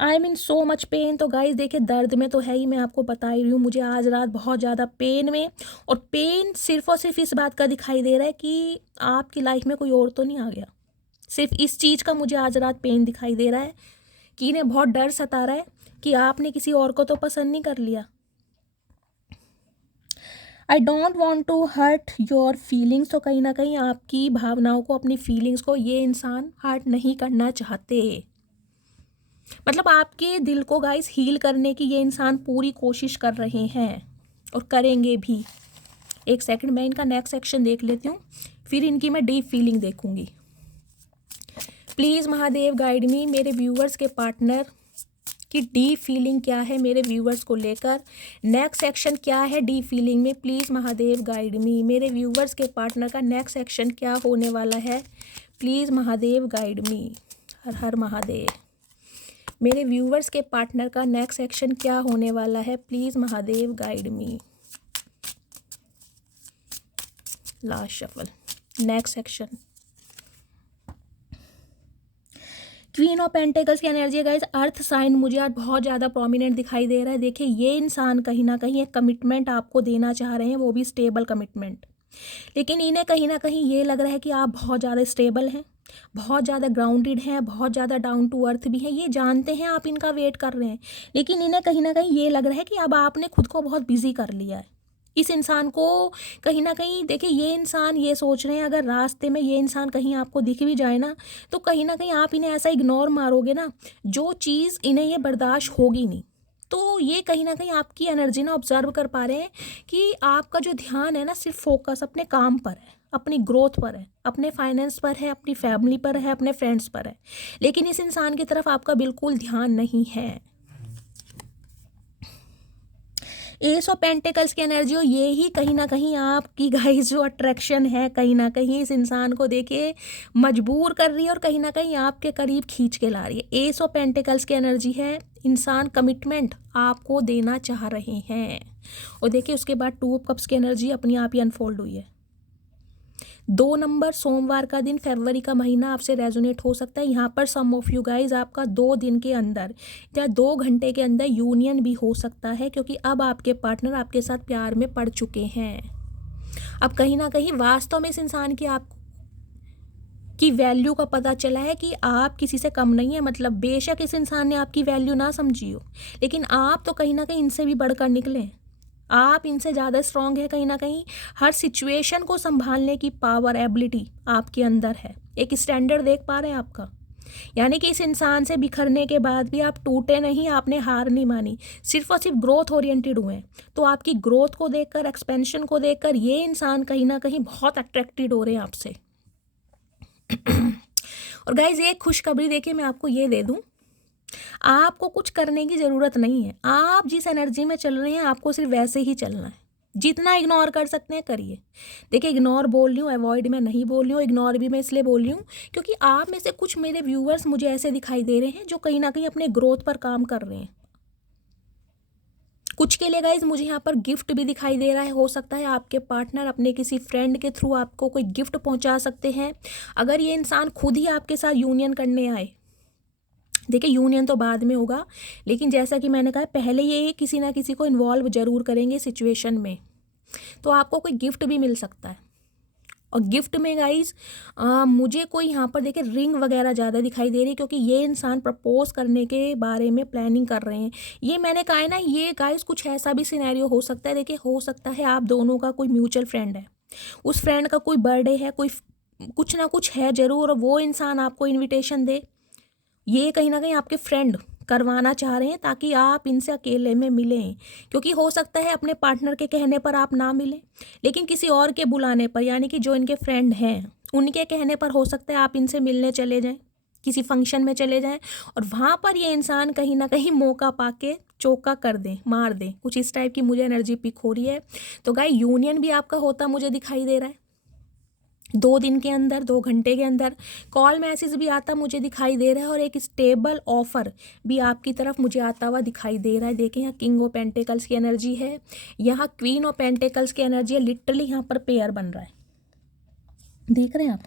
आई am in so much pain. तो गाइस देखिए, दर्द में तो है ही, मैं आपको बता ही रही हूँ, मुझे आज रात बहुत ज़्यादा पेन में, और पेन सिर्फ और सिर्फ इस बात का दिखाई दे रहा है कि आपकी लाइफ में कोई और तो नहीं आ गया। सिर्फ इस चीज़ का मुझे आज रात पेन दिखाई दे रहा है कि इन्हें बहुत डर सता रहा है कि आपने किसी और को तो पसंद नहीं कर लिया। I don't want to hurt your feelings. तो कहीं ना कहीं आपकी भावनाओं को, अपनी फीलिंग्स को ये इंसान हर्ट नहीं करना चाहते। मतलब आपके दिल को गाइस हील करने की ये इंसान पूरी कोशिश कर रहे हैं और करेंगे भी। एक सेकंड, मैं इनका नेक्स्ट सेक्शन देख लेती हूँ, फिर इनकी मैं डीप फीलिंग देखूंगी। प्लीज़ महादेव गाइड मी। मेरे व्यूअर्स के पार्टनर की डीप फीलिंग क्या है मेरे व्यूअर्स को लेकर, नेक्स्ट सेक्शन क्या है डीप फीलिंग में। प्लीज़ महादेव गाइड मी। मेरे व्यूअर्स के पार्टनर का नेक्स्ट सेक्शन क्या होने वाला है, प्लीज़ महादेव गाइड मी। हर हर महादेव। मेरे व्यूवर्स के पार्टनर का नेक्स्ट सेक्शन क्या होने वाला है, please Mahadev guide me. Last shuffle, next section. Queen of pentacles की एनर्जी गाइस, अर्थ साइन मुझे आज बहुत ज़्यादा प्रोमिनेंट दिखाई दे रहा है। देखिए, ये इंसान कहीं ना कहीं एक कमिटमेंट आपको देना चाह रहे हैं, वो भी स्टेबल कमिटमेंट। लेकिन इन्हें कहीं ना कहीं ये लग रहा है कि आप बहुत ज़्यादा स्टेबल हैं, बहुत ज़्यादा ग्राउंडेड हैं, बहुत ज़्यादा डाउन टू अर्थ भी हैं। ये जानते हैं आप इनका वेट कर रहे हैं, लेकिन इन्हें कहीं ना कहीं ये लग रहा है कि अब आपने खुद को बहुत बिजी कर लिया है। इस इंसान को कहीं ना कहीं देखिए, ये इंसान ये सोच रहे हैं अगर रास्ते में ये इंसान कहीं आपको दिख भी जाए ना, तो कहीं ना कहीं आप इन्हें ऐसा इग्नोर मारोगे ना, जो चीज़ इन्हें ये बर्दाश्त होगी नहीं। तो ये कहीं ना कहीं आपकी एनर्जी ना ऑब्जर्व कर पा रहे हैं कि आपका जो ध्यान है ना, सिर्फ फोकस अपने काम पर है, अपनी ग्रोथ पर है, अपने फाइनेंस पर है, अपनी फैमिली पर है, अपने फ्रेंड्स पर है। लेकिन इस इंसान की तरफ आपका बिल्कुल ध्यान नहीं है। एस ऑफ पेंटिकल्स की एनर्जी हो, ये ही कहीं ना कहीं आपकी गाइस जो अट्रैक्शन है कहीं ना कहीं इस इंसान को देके मजबूर कर रही है और कहीं ना कहीं आपके करीब खींच के ला रही है। एस ऑफ पेंटिकल्स की एनर्जी है, इंसान कमिटमेंट आपको देना चाह रहे हैं। और देखिए उसके बाद टू ऑफ कप्स की एनर्जी अपनी आप ही अनफोल्ड हुई है। 2 नंबर सोमवार का दिन, फरवरी का महीना आपसे रेजोनेट हो सकता है। यहाँ पर सम ऑफ यू गाइज आपका 2 दिन के अंदर या 2 घंटे के अंदर यूनियन भी हो सकता है, क्योंकि अब आपके पार्टनर आपके साथ प्यार में पड़ चुके हैं। अब कहीं ना कहीं वास्तव में इस इंसान की आप की वैल्यू का पता चला है कि आप किसी से कम नहीं है। मतलब बेशक इस इंसान ने आपकी वैल्यू ना समझी हो, लेकिन आप तो कहीं ना कहीं इनसे भी बढ़कर निकले। आप इनसे ज़्यादा स्ट्रांग है। कहीं ना कहीं हर सिचुएशन को संभालने की पावर, एबिलिटी आपके अंदर है। एक स्टैंडर्ड देख पा रहे हैं आपका, यानी कि इस इंसान से बिखरने के बाद भी आप टूटे नहीं, आपने हार नहीं मानी, सिर्फ और सिर्फ ग्रोथ ओरिएंटेड हुए हैं। तो आपकी ग्रोथ को देखकर, एक्सपेंशन को देखकर ये इंसान कहीं ना कहीं बहुत अट्रैक्टेड हो रहे हैं आपसे। और गाइज एक खुशखबरी देखिए मैं आपको ये दे दूं, आपको कुछ करने की ज़रूरत नहीं है। आप जिस एनर्जी में चल रहे हैं आपको सिर्फ वैसे ही चलना है। जितना इग्नोर कर सकते हैं करिए। देखिए इग्नोर बोल रही हूँ, अवॉइड मैं नहीं बोल रही हूँ। इग्नोर भी मैं इसलिए बोल रही हूँ क्योंकि आप में से कुछ मेरे व्यूअर्स मुझे ऐसे दिखाई दे रहे हैं जो कहीं ना कहीं अपने ग्रोथ पर काम कर रहे हैं। कुछ के लिए गाइज मुझे यहाँ पर गिफ्ट भी दिखाई दे रहा है। हो सकता है आपके पार्टनर अपने किसी फ्रेंड के थ्रू आपको कोई गिफ्ट पहुँचा सकते हैं। अगर ये इंसान खुद ही आपके साथ यूनियन करने आए, देखिए यूनियन तो बाद में होगा, लेकिन जैसा कि मैंने कहा पहले ये किसी ना किसी को इन्वॉल्व जरूर करेंगे सिचुएशन में, तो आपको कोई गिफ्ट भी मिल सकता है। और गिफ्ट में गाइज मुझे कोई यहाँ पर देखिए रिंग वगैरह ज़्यादा दिखाई दे रही है, क्योंकि ये इंसान प्रपोज करने के बारे में प्लानिंग कर रहे हैं। ये मैंने कहा है ना, ये गाइज कुछ ऐसा भी सिनेरियो हो सकता है। देखिए हो सकता है आप दोनों का कोई म्यूचुअल फ्रेंड है, उस फ्रेंड का कोई बर्थडे है, कोई कुछ ना कुछ है जरूर, और वो इंसान आपको इन्विटेशन दे। ये कहीं ना कहीं आपके फ्रेंड करवाना चाह रहे हैं ताकि आप इनसे अकेले में मिलें, क्योंकि हो सकता है अपने पार्टनर के कहने पर आप ना मिलें, लेकिन किसी और के बुलाने पर, यानी कि जो इनके फ्रेंड हैं उनके कहने पर हो सकता है आप इनसे मिलने चले जाएं, किसी फंक्शन में चले जाएं, और वहाँ पर ये इंसान कहीं ना कहीं मौका पाके चौका कर दें, मार दें। कुछ इस टाइप की मुझे एनर्जी पिक हो रही है। तो गाय यूनियन भी आपका होता मुझे दिखाई दे रहा है। 2 दिन के अंदर, 2 घंटे के अंदर कॉल मैसेज भी आता मुझे दिखाई दे रहा है, और एक स्टेबल ऑफर भी आपकी तरफ मुझे आता हुआ दिखाई दे रहा है। देखें यहाँ किंग ऑफ पेंटिकल्स की एनर्जी है, यहाँ क्वीन ऑफ पेंटिकल्स की एनर्जी है। लिटरली यहाँ पर पेयर बन रहा है, देख रहे हैं आप।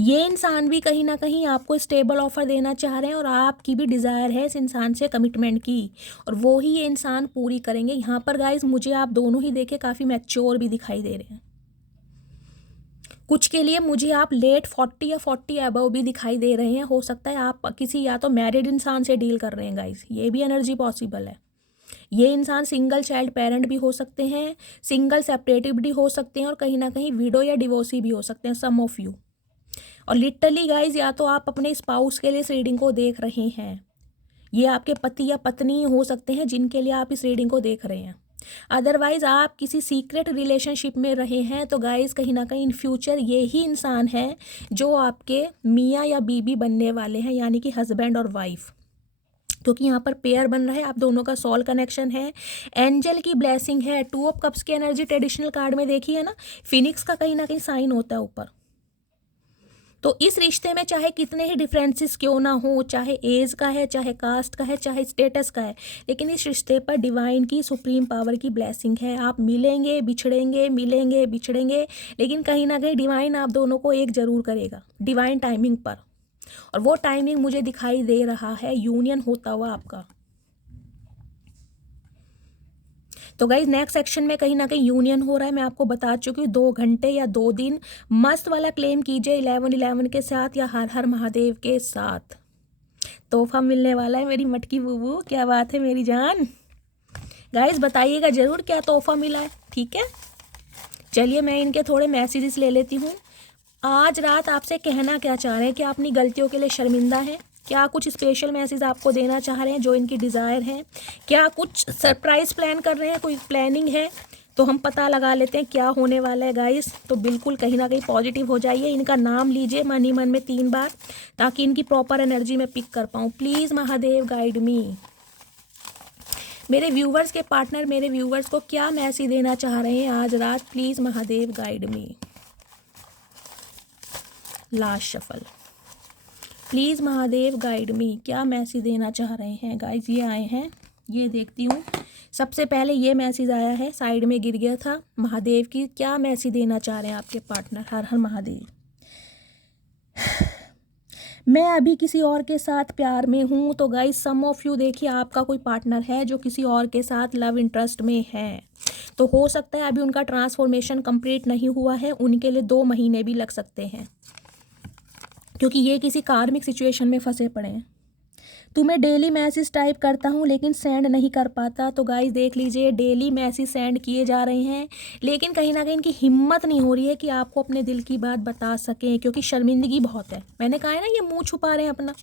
ये इंसान भी कहीं ना कहीं आपको स्टेबल ऑफर देना चाह रहे हैं, और आपकी भी डिज़ायर है इस इंसान से कमिटमेंट की, और वो ही ये इंसान पूरी करेंगे। यहाँ पर गाइज मुझे आप दोनों ही देखे काफ़ी मैच्योर भी दिखाई दे रहे हैं। कुछ के लिए मुझे आप लेट 40 या 40 अबव भी दिखाई दे रहे हैं। हो सकता है आप किसी या तो मैरिड इंसान से डील कर रहे हैं गाइस, ये भी एनर्जी पॉसिबल है। ये इंसान सिंगल चाइल्ड पेरेंट भी हो सकते हैं, सिंगल सेपरेटिव भी हो सकते हैं, और कहीं ना कहीं विडो या डिवोर्सी भी हो सकते हैं, सम ऑफ यू। और लिटरली गाइज या तो आप अपने स्पाउस के लिए इस रीडिंग को देख रहे हैं, ये आपके पति या पत्नी हो सकते हैं जिनके लिए आप इस रीडिंग को देख रहे हैं। अदरवाइज आप किसी सीक्रेट रिलेशनशिप में रहे हैं, तो गाइज कहीं ना कहीं इन फ्यूचर ये ही इंसान है जो आपके मियाँ या बीबी बनने वाले हैं, यानी कि हस्बैंड और वाइफ, क्योंकि यहाँ पर पेयर बन रहा है। आप दोनों का सोल कनेक्शन है, एंजल की ब्लेसिंग है। 2 ऑफ कप्स की एनर्जी ट्रेडिशनल कार्ड में देखी है ना, फिनिक्स का कहीं ना कहीं साइन होता है ऊपर। तो इस रिश्ते में चाहे कितने ही डिफरेंसेस क्यों ना हो, चाहे एज का है, चाहे कास्ट का है, चाहे स्टेटस का है, लेकिन इस रिश्ते पर डिवाइन की सुप्रीम पावर की ब्लेसिंग है। आप मिलेंगे बिछड़ेंगे, मिलेंगे बिछड़ेंगे, लेकिन कहीं ना कहीं डिवाइन आप दोनों को एक जरूर करेगा डिवाइन टाइमिंग पर, और वो टाइमिंग मुझे दिखाई दे रहा है यूनियन होता हुआ आपका। तो गाइज नेक्स्ट सेक्शन में कहीं ना कहीं यूनियन हो रहा है, मैं आपको बता चुकी हूँ। 2 घंटे या 2 दिन मस्त वाला क्लेम कीजिए 1111 के साथ या हर हर महादेव के साथ, तोहफा मिलने वाला है मेरी मटकी बूबू। क्या बात है मेरी जान। गाइज बताइएगा ज़रूर क्या तोहफा मिला है, ठीक है। चलिए मैं इनके थोड़े मैसेजेस ले लेती हूँ। आज रात आपसे कहना क्या चाह रहे हैं कि आप अपनी गलतियों के लिए शर्मिंदा हैं, क्या कुछ स्पेशल मैसेज आपको देना चाह रहे हैं जो इनकी डिज़ायर है, क्या कुछ सरप्राइज़ प्लान कर रहे हैं, कोई प्लानिंग है, तो हम पता लगा लेते हैं क्या होने वाला है गाइस। तो बिल्कुल कहीं ना कहीं पॉजिटिव हो जाइए, इनका नाम लीजिए मन ही मन में 3 बार, ताकि इनकी प्रॉपर एनर्जी में पिक कर पाऊँ। प्लीज़ महादेव गाइड मी। मेरे व्यूवर्स के पार्टनर मेरे व्यूवर्स को क्या मैसेज देना चाह रहे हैं आज रात, please Mahadev guide me. Last shuffle, please Mahadev guide मी, क्या मैसेज देना चाह रहे हैं गाइज। ये आए हैं, ये देखती हूँ। सबसे पहले ये मैसेज आया है, साइड में गिर गया था, महादेव की क्या मैसेज देना चाह रहे हैं आपके पार्टनर। हर हर महादेव। मैं अभी किसी और के साथ प्यार में हूँ। तो गाइज सम ऑफ यू देखिए, आपका कोई पार्टनर है जो किसी और के साथ लव इंटरेस्ट में है। तो हो सकता है अभी उनका ट्रांसफॉर्मेशन कंप्लीट नहीं हुआ है, उनके लिए 2 महीने भी लग सकते हैं, क्योंकि ये किसी कार्मिक सिचुएशन में फंसे पड़े हैं। तुम्हें डेली मैसेज टाइप करता हूँ लेकिन सेंड नहीं कर पाता। तो गाइस देख लीजिए, डेली मैसेज सेंड किए जा रहे हैं, लेकिन कहीं ना कहीं इनकी हिम्मत नहीं हो रही है कि आपको अपने दिल की बात बता सकें, क्योंकि शर्मिंदगी बहुत है। मैंने कहा है ना, ये मुंह छुपा रहे हैं अपना।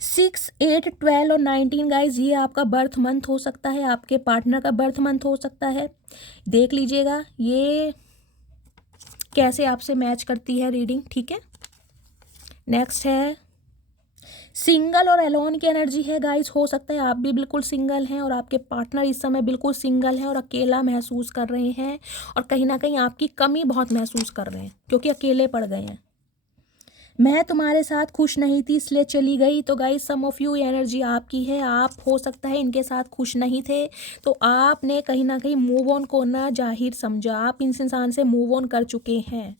6, 8, 12 और 19 गाइज, ये आपका बर्थ मंथ हो सकता है, आपके पार्टनर का बर्थ मंथ हो सकता है। देख लीजिएगा ये कैसे आपसे मैच करती है रीडिंग, ठीक है। नेक्स्ट है सिंगल और एलोन की एनर्जी है गाइस। हो सकता है आप भी बिल्कुल सिंगल हैं और आपके पार्टनर इस समय बिल्कुल सिंगल हैं और अकेला महसूस कर रहे हैं, और कहीं ना कहीं आपकी कमी बहुत महसूस कर रहे हैं क्योंकि अकेले पड़ गए हैं। मैं तुम्हारे साथ खुश नहीं थी इसलिए चली गई। तो guys some of you energy आपकी है, आप हो सकता है इनके साथ खुश नहीं थे, तो आपने कहीं ना कहीं मूव ऑन को ना जाहिर समझा, आप इस इंसान से मूव ऑन कर चुके हैं।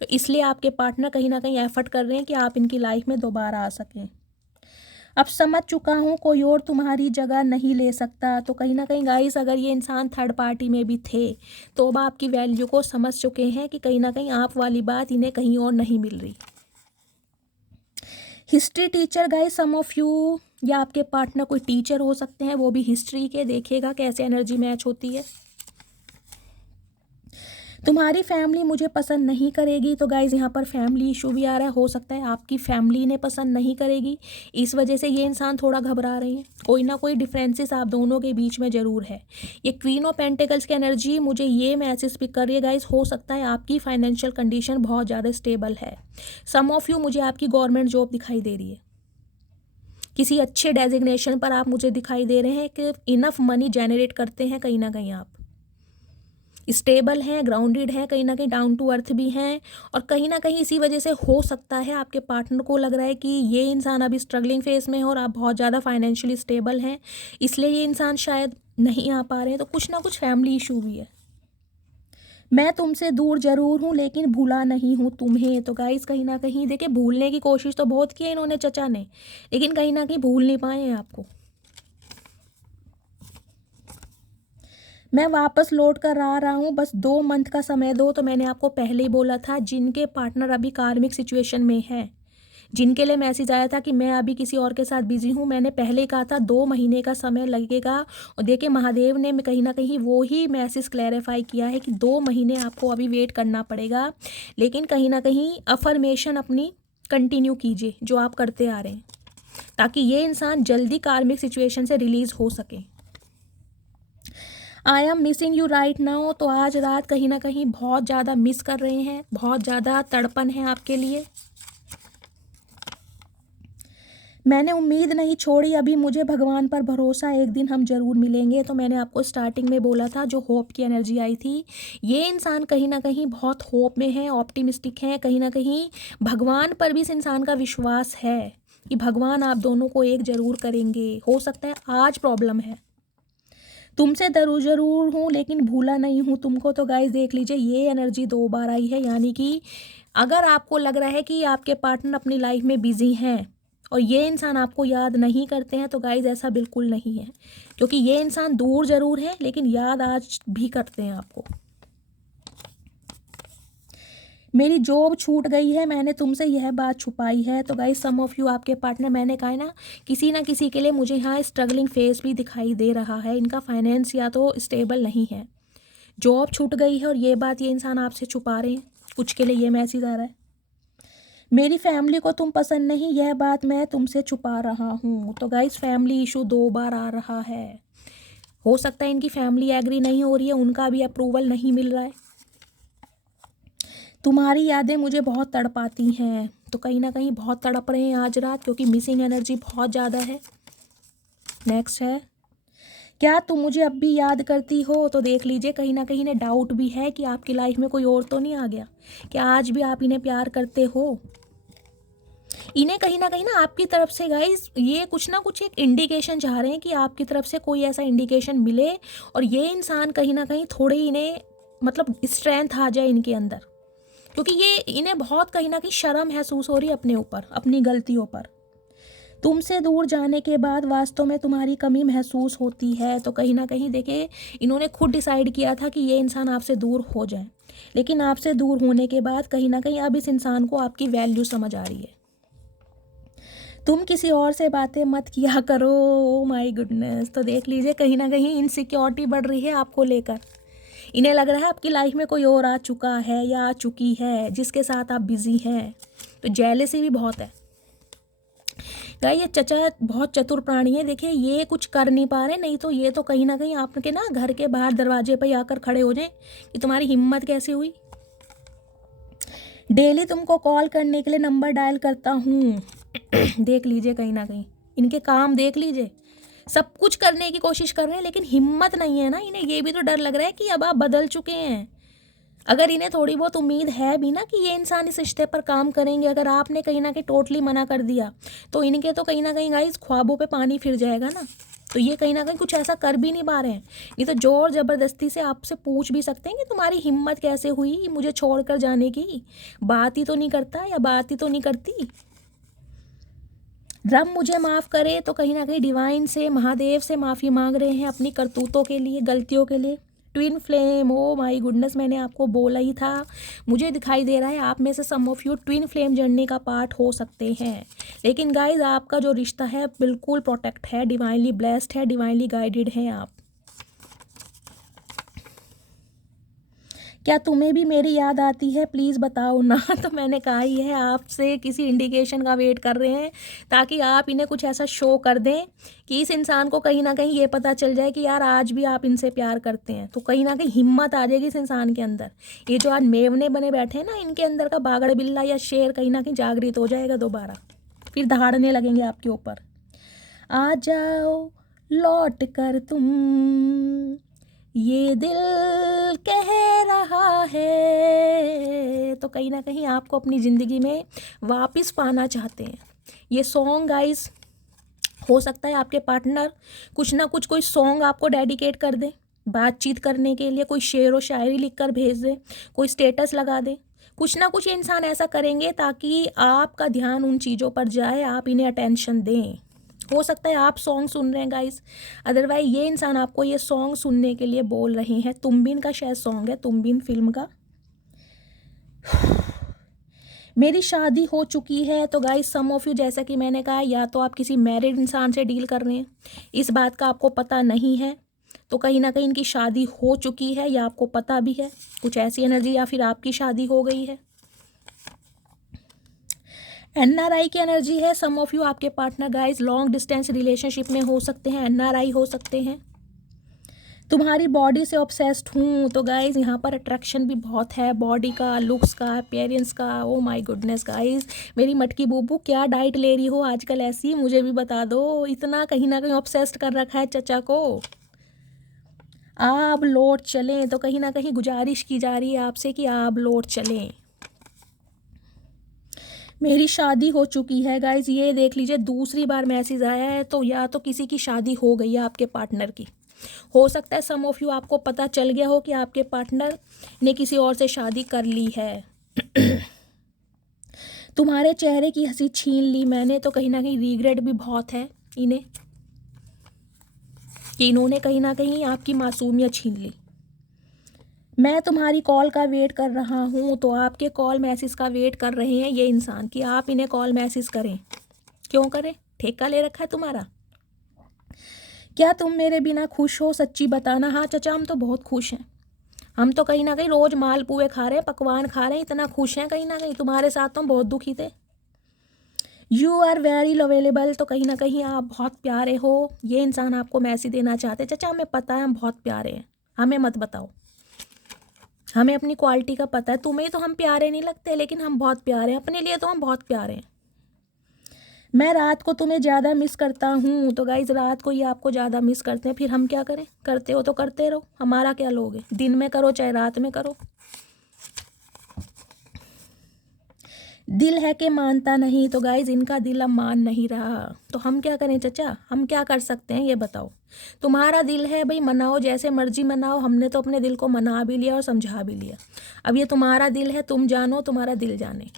तो इसलिए आपके पार्टनर कहीं ना कहीं एफर्ट कर रहे हैं कि आप इनकी लाइफ में दोबारा आ सकें। अब समझ चुका हूँ कोई और तुम्हारी जगह नहीं ले सकता। तो कहीं ना कहीं गाइस, अगर ये इंसान थर्ड पार्टी में भी थे तो अब आपकी वैल्यू को समझ चुके हैं कि कहीं ना कहीं आप वाली बात इन्हें कहीं और नहीं मिल रही। History teacher guys, some of you या आपके पार्टनर कोई टीचर हो सकते हैं, वो भी हिस्ट्री के। देखिएगा कैसे एनर्जी मैच होती है। तुम्हारी फैमिली मुझे पसंद नहीं करेगी। तो गाइज यहाँ पर फैमिली इशू भी आ रहा है, हो सकता है आपकी फैमिली इन्हें पसंद नहीं करेगी, इस वजह से ये इंसान थोड़ा घबरा रहे हैं। कोई ना कोई डिफरेंसेस आप दोनों के बीच में ज़रूर है। ये क्वीन ऑफ पेंटिकल्स की एनर्जी मुझे ये मैसेज पिक कर रही है गाइज, हो सकता है आपकी फाइनेंशियल कंडीशन बहुत ज़्यादा स्टेबल है। सम ऑफ यू मुझे आपकी गवर्नमेंट जॉब दिखाई दे रही है, किसी अच्छे डेजिग्नेशन पर आप मुझे दिखाई दे रहे हैं कि इनफ मनी जनरेट करते हैं, कहीं ना कहीं आप स्टेबल हैं, ग्राउंडेड हैं, कहीं ना कहीं डाउन टू अर्थ भी हैं। और कहीं ना कहीं इसी वजह से हो सकता है आपके पार्टनर को लग रहा है कि ये इंसान अभी स्ट्रगलिंग फेज में है और आप बहुत ज़्यादा फाइनेंशियली स्टेबल हैं, इसलिए ये इंसान शायद नहीं आ पा रहे हैं। तो कुछ ना कुछ फैमिली इशू भी है। मैं तुमसे दूर जरूर हूँ लेकिन भूला नहीं हूँ तुम्हें। तो गाइस कहीं ना कहीं देखिए, भूलने की कोशिश तो बहुत की है इन्होंने, चचा ने, लेकिन कहीं ना कहीं भूल नहीं पाए हैं आपको। मैं वापस लौट कर आ रहा हूँ, बस 2 मंथ का समय दो। तो मैंने आपको पहले ही बोला था, जिनके पार्टनर अभी कार्मिक सिचुएशन में है, जिनके लिए मैसेज आया था कि मैं अभी किसी और के साथ बिजी हूँ, मैंने पहले ही कहा था 2 महीने का समय लगेगा। और देखिए महादेव ने कहीं ना कहीं वो ही मैसेज क्लैरिफाई किया है कि 2 महीने आपको अभी वेट करना पड़ेगा, लेकिन कहीं ना कहीं अफर्मेशन अपनी कंटिन्यू कीजिए जो आप करते आ रहे हैं, ताकि ये इंसान जल्दी कार्मिक सिचुएशन से रिलीज हो सके। I am missing you right now. तो आज रात कहीं ना कहीं बहुत ज़्यादा मिस कर रहे हैं, बहुत ज़्यादा तड़पन है आपके लिए। मैंने उम्मीद नहीं छोड़ी अभी, मुझे भगवान पर भरोसा, एक दिन हम जरूर मिलेंगे। तो मैंने आपको स्टार्टिंग में बोला था, जो होप की एनर्जी आई थी, ये इंसान कहीं ना कहीं बहुत होप में है, ऑप्टिमिस्टिक है, कहीं ना कहीं भगवान पर भी इस इंसान का विश्वास है कि भगवान आप दोनों को एक जरूर करेंगे। हो सकता है आज प्रॉब्लम है, तुमसे जरूर हूँ लेकिन भूला नहीं हूँ तुमको। तो गाइस देख लीजिए, ये एनर्जी 2 बार आई है, यानी कि अगर आपको लग रहा है कि आपके पार्टनर अपनी लाइफ में बिजी हैं, और ये इंसान आपको याद नहीं करते हैं, तो गाइज ऐसा बिल्कुल नहीं है, क्योंकि ये इंसान दूर ज़रूर है लेकिन याद आज भी करते हैं आपको। मेरी जॉब छूट गई है, मैंने तुमसे यह बात छुपाई है। तो गाइज सम ऑफ यू, आपके पार्टनर, मैंने कहा है ना किसी के लिए मुझे यहाँ स्ट्रगलिंग फेस भी दिखाई दे रहा है। इनका फाइनेंस या तो स्टेबल नहीं है, जॉब छूट गई है और ये बात ये इंसान आपसे छुपा रहे हैं। कुछ के लिए ये मैसेज आ रहा है, मेरी फैमिली को तुम पसंद नहीं, यह बात मैं तुमसे छुपा रहा हूँ। तो गाइज फैमिली इशू 2 बार आ रहा है। हो सकता है इनकी फैमिली एग्री नहीं हो रही है, उनका भी अप्रूवल नहीं मिल रहा है। तुम्हारी यादें मुझे बहुत तड़पाती हैं। तो कहीं ना कहीं बहुत तड़प रहे हैं आज रात, क्योंकि मिसिंग एनर्जी बहुत ज़्यादा है। नेक्स्ट है, क्या तुम मुझे अब भी याद करती हो? तो देख लीजिए, कहीं ना कहीं ने डाउट भी है कि आपकी लाइफ में कोई और तो नहीं आ गया। क्या आज भी आप इन्हें प्यार करते हो? इन्हें कहीं ना आपकी तरफ से गाइस ये कुछ ना कुछ एक इंडिकेशन चाह रहे हैं कि आपकी तरफ से कोई ऐसा इंडिकेशन मिले, और ये इंसान कहीं ना कहीं थोड़े इन्हें मतलब स्ट्रेंथ आ जाए इनके अंदर, क्योंकि ये इन्हें बहुत कहीं ना कहीं शर्म महसूस हो रही है अपने ऊपर, अपनी गलतियों पर। तुमसे दूर जाने के बाद वास्तव में तुम्हारी कमी महसूस होती है। तो कहीं ना कहीं देखिए, इन्होंने खुद डिसाइड किया था कि ये इंसान आपसे दूर हो जाए, लेकिन आपसे दूर होने के बाद कहीं ना कहीं अब इस इंसान को आपकी वैल्यू समझ आ रही है। तुम किसी और से बातें मत किया करो। Oh my goodness. तो देख लीजिए, कहीं ना कहीं इनसिक्योरिटी बढ़ रही है आपको लेकर। इन्हें लग रहा है आपकी लाइफ में कोई और आ चुका है या आ चुकी है जिसके साथ आप बिजी हैं। तो जेलसी भी बहुत है। गाइस ये चचा बहुत चतुर प्राणी है। देखिए ये कुछ कर नहीं पा रहे, नहीं तो ये तो कहीं ना कहीं आपके ना घर के बाहर दरवाजे पर आकर खड़े हो जाएं कि तुम्हारी हिम्मत कैसे हुई। डेली तुमको कॉल करने के लिए नंबर डायल करता हूँ। देख लीजिए, कहीं ना कहीं इनके काम देख लीजिए, सब कुछ करने की कोशिश कर रहे हैं लेकिन हिम्मत नहीं है ना इन्हें। ये भी तो डर लग रहा है कि अब आप बदल चुके हैं। अगर इन्हें थोड़ी बहुत उम्मीद है भी ना कि ये इंसान इस रिश्ते पर काम करेंगे, अगर आपने कहीं ना कहीं टोटली मना कर दिया, तो इनके तो कहीं ना कहीं गाइस ख्वाबों पे पानी फिर जाएगा ना। तो ये कहीं ना कहीं कुछ ऐसा कर भी नहीं पा रहे हैं। ये तो जोर ज़बरदस्ती से आपसे पूछ भी सकते हैं कि तुम्हारी हिम्मत कैसे हुई मुझे छोड़कर जाने की। बात ही तो नहीं करता या बात ही तो नहीं करती। रब मुझे माफ़ करे। तो कहीं ना कहीं डिवाइन से, महादेव से माफ़ी मांग रहे हैं अपनी करतूतों के लिए, गलतियों के लिए। Twin flame, oh my goodness, मैंने आपको बोला ही था। मुझे दिखाई दे रहा है आप में से some of you twin flame journey का पार्ट हो सकते हैं। लेकिन गाइज आपका जो रिश्ता है बिल्कुल प्रोटेक्ट है, डिवाइनली ब्लेस्ड है, डिवाइनली गाइडेड हैं आप। क्या तुम्हें भी मेरी याद आती है? प्लीज़ बताओ ना। तो मैंने कहा ही है, आपसे किसी इंडिकेशन का वेट कर रहे हैं ताकि आप इन्हें कुछ ऐसा शो कर दें कि इस इंसान को कहीं ना कहीं ये पता चल जाए कि यार आज भी आप इनसे प्यार करते हैं। तो कहीं ना कहीं हिम्मत आ जाएगी इस इंसान के अंदर। ये जो आज मेवने बने बैठे हैं ना, इनके अंदर का बागड़ बिल्ला या शेर कहीं ना कहीं जागृत हो जाएगा दोबारा, फिर दहाड़ने लगेंगे आपके ऊपर। आ जाओ लौट कर तुम, ये दिल कह रहा है। तो कहीं ना कहीं आपको अपनी ज़िंदगी में वापस पाना चाहते हैं। ये सॉन्ग गाइस, हो सकता है आपके पार्टनर कुछ ना कुछ कोई सॉन्ग आपको डेडिकेट कर दे बातचीत करने के लिए, कोई शेर व शायरी लिख कर भेज दे, कोई स्टेटस लगा दे। कुछ ना कुछ ये इंसान ऐसा करेंगे ताकि आपका ध्यान उन चीज़ों पर जाए, आप इन्हें अटेंशन दें। हो सकता है आप सॉन्ग सुन रहे हैं गाइस, अदरवाइज ये इंसान आपको ये सॉन्ग सुनने के लिए बोल रहे हैं। तुम बिन का शायद सॉन्ग है, तुम बिन फिल्म का। मेरी शादी हो चुकी है। तो गाइस सम ऑफ यू, जैसा कि मैंने कहा, या तो आप किसी मैरिड इंसान से डील कर रहे हैं, इस बात का आपको पता नहीं है, तो कहीं ना कहीं इनकी शादी हो चुकी है या आपको पता भी है कुछ ऐसी एनर्जी, या फिर आपकी शादी हो गई है। एनआरआई की एनर्जी है। सम ऑफ यू, आपके partner guys long distance relationship में हो सकते हैं, एनआरआई हो सकते हैं। तुम्हारी बॉडी से ऑब्सेस्ड हूँ। तो गाइज यहाँ पर अट्रैक्शन भी बहुत है, बॉडी का, लुक्स का, अपीयरेंस का। ओ माय गुडनेस गाइज, मेरी मटकी बूबू क्या डाइट ले रही हो आजकल ऐसी, मुझे भी बता दो। इतना कहीं ना कहीं ऑब्सेस्ड कर रखा है चचा को। आप लौट चलें। तो कहीं ना कहीं गुजारिश की जा रही है आपसे कि आप लौट चलें। मेरी शादी हो चुकी है। गाइज ये देख लीजिए, दूसरी बार मैसेज आया है। तो या तो किसी की शादी हो गई है आपके पार्टनर की, हो सकता है सम ऑफ यू आपको पता चल गया हो कि आपके पार्टनर ने किसी और से शादी कर ली है। तुम्हारे चेहरे की हंसी छीन ली मैंने, तो कहीं ना कहीं रिग्रेट भी बहुत है इन्हें कि इन्होंने कहीं ना कहीं आपकी मासूमियत छीन ली। मैं तुम्हारी कॉल का वेट कर रहा हूँ, तो आपके कॉल मैसेज का वेट कर रहे हैं ये इंसान कि आप इन्हें कॉल मैसेज करें। क्यों करें? ठेका ले रखा है तुम्हारा। क्या तुम मेरे बिना खुश हो? सच्ची बताना। हाँ चाचा, हम तो बहुत खुश हैं। हम तो कहीं ना कहीं रोज मालपुए खा रहे हैं, पकवान खा रहे हैं, इतना खुश हैं कहीं ना कहीं। तुम्हारे साथ तो हम बहुत दुखी थे। यू आर वेरी लवेलेबल, तो कहीं ना कहीं आप बहुत प्यारे हो। ये इंसान आपको मैसेज देना चाहते हैं। चाचा हमें पता है हम बहुत प्यारे हैं, हमें मत बताओ, हमें अपनी क्वालिटी का पता है। तुम्हें तो हम प्यारे नहीं लगते, लेकिन हम बहुत प्यारे हैं, अपने लिए तो हम बहुत प्यारे हैं। मैं रात को तुम्हें ज़्यादा मिस करता हूँ, तो गाइज रात को ये आपको ज़्यादा मिस करते हैं। फिर हम क्या करें? करते हो तो करते रहो, हमारा क्या लोगे? दिन में करो चाहे रात में करो। दिल है कि मानता नहीं, तो गाइज इनका दिल अब मान नहीं रहा। तो हम क्या करें चचा? हम क्या कर सकते हैं ये बताओ? तुम्हारा दिल है भाई, मनाओ जैसे मर्जी मनाओ। हमने तो अपने दिल को मना भी लिया और समझा भी लिया। अब ये तुम्हारा दिल है, तुम जानो, तुम्हारा दिल जाने।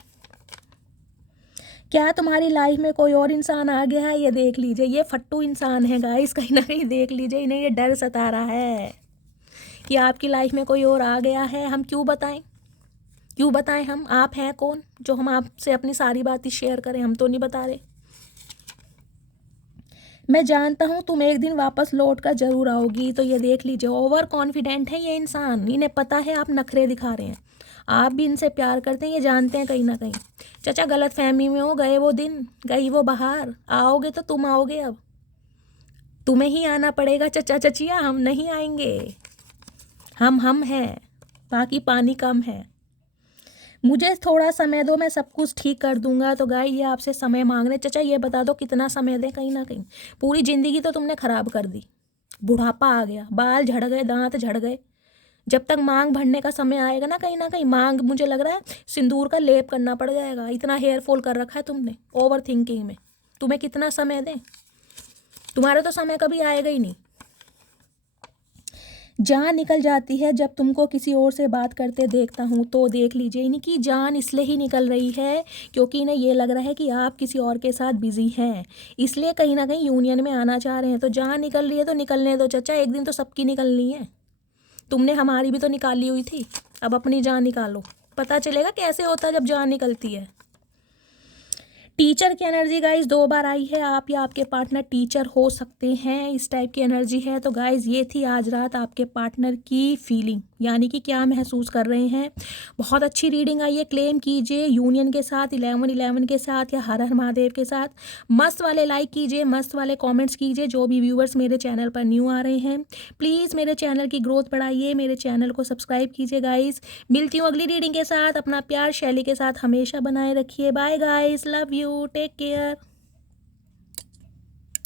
क्या तुम्हारी लाइफ में कोई और इंसान आ गया है? ये देख लीजिए, ये फट्टू इंसान है गाइस, कहीं ना कहीं देख लीजिए, इन्हें ये डर सता रहा है कि आपकी लाइफ में कोई और आ गया है। हम क्यों बताएं? क्यों बताएं हम? आप हैं कौन जो हम आपसे अपनी सारी बातें शेयर करें? हम तो नहीं बता रहे। मैं जानता हूँ तुम एक दिन वापस लौट कर जरूर आओगी। तो ये देख लीजिए, ओवर कॉन्फिडेंट है ये इंसान। इन्हें पता है आप नखरे दिखा रहे हैं, आप भी इनसे प्यार करते हैं, ये जानते हैं कहीं ना कहीं। चाचा गलत फहमी में हो, गए वो दिन, गई वो बहार। आओगे तो तुम आओगे, अब तुम्हें ही आना पड़ेगा चचा चचिया, हम नहीं आएंगे। हम हैं, बाकी पानी कम है। मुझे थोड़ा समय दो, मैं सब कुछ ठीक कर दूंगा। तो गाय ये आपसे समय मांग रहे। चाचा ये बता दो कितना समय दें? कहीं ना कहीं पूरी ज़िंदगी तो तुमने ख़राब कर दी। बुढ़ापा आ गया, बाल झड़ गए, दांत झड़ गए। जब तक मांग भरने का समय आएगा ना कहीं मांग, मुझे लग रहा है सिंदूर का लेप करना पड़ जाएगा। इतना हेयर फॉल कर रखा है तुमने ओवर थिंकिंग में। तुम्हें कितना समय दें? तुम्हारा तो समय कभी आएगा ही नहीं। जान निकल जाती है जब तुमको किसी और से बात करते देखता हूँ। तो देख लीजिए, इनकी जान इसलिए ही निकल रही है क्योंकि इन्हें ये लग रहा है कि आप किसी और के साथ बिजी हैं, इसलिए कहीं ना कहीं यूनियन में आना चाह रहे हैं। तो जान निकल रही है तो निकलने दो चचा, एक दिन तो सबकी निकलनी है। तुमने हमारी भी तो निकाली हुई थी, अब अपनी जान निकालो। पता चलेगा कैसे होता है जब जान निकलती है। टीचर की एनर्जी गाइज 2 बार आई है। आप या आपके पार्टनर टीचर हो सकते हैं, इस टाइप की एनर्जी है। तो गाइज ये थी आज रात आपके पार्टनर की फीलिंग, यानी कि क्या महसूस कर रहे हैं। बहुत अच्छी रीडिंग आई है। क्लेम कीजिए यूनियन के साथ, 1111 के साथ या हर हर महादेव के साथ। मस्त वाले लाइक कीजिए, मस्त वाले कॉमेंट्स कीजिए। जो भी व्यूअर्स मेरे चैनल पर न्यू आ रहे हैं, प्लीज़ मेरे चैनल की ग्रोथ बढ़ाइए, मेरे चैनल को सब्सक्राइब कीजिए गाइज। मिलती हूँ अगली रीडिंग के साथ। अपना प्यार शैली के साथ हमेशा बनाए रखिए। Bye guys, love you, take care.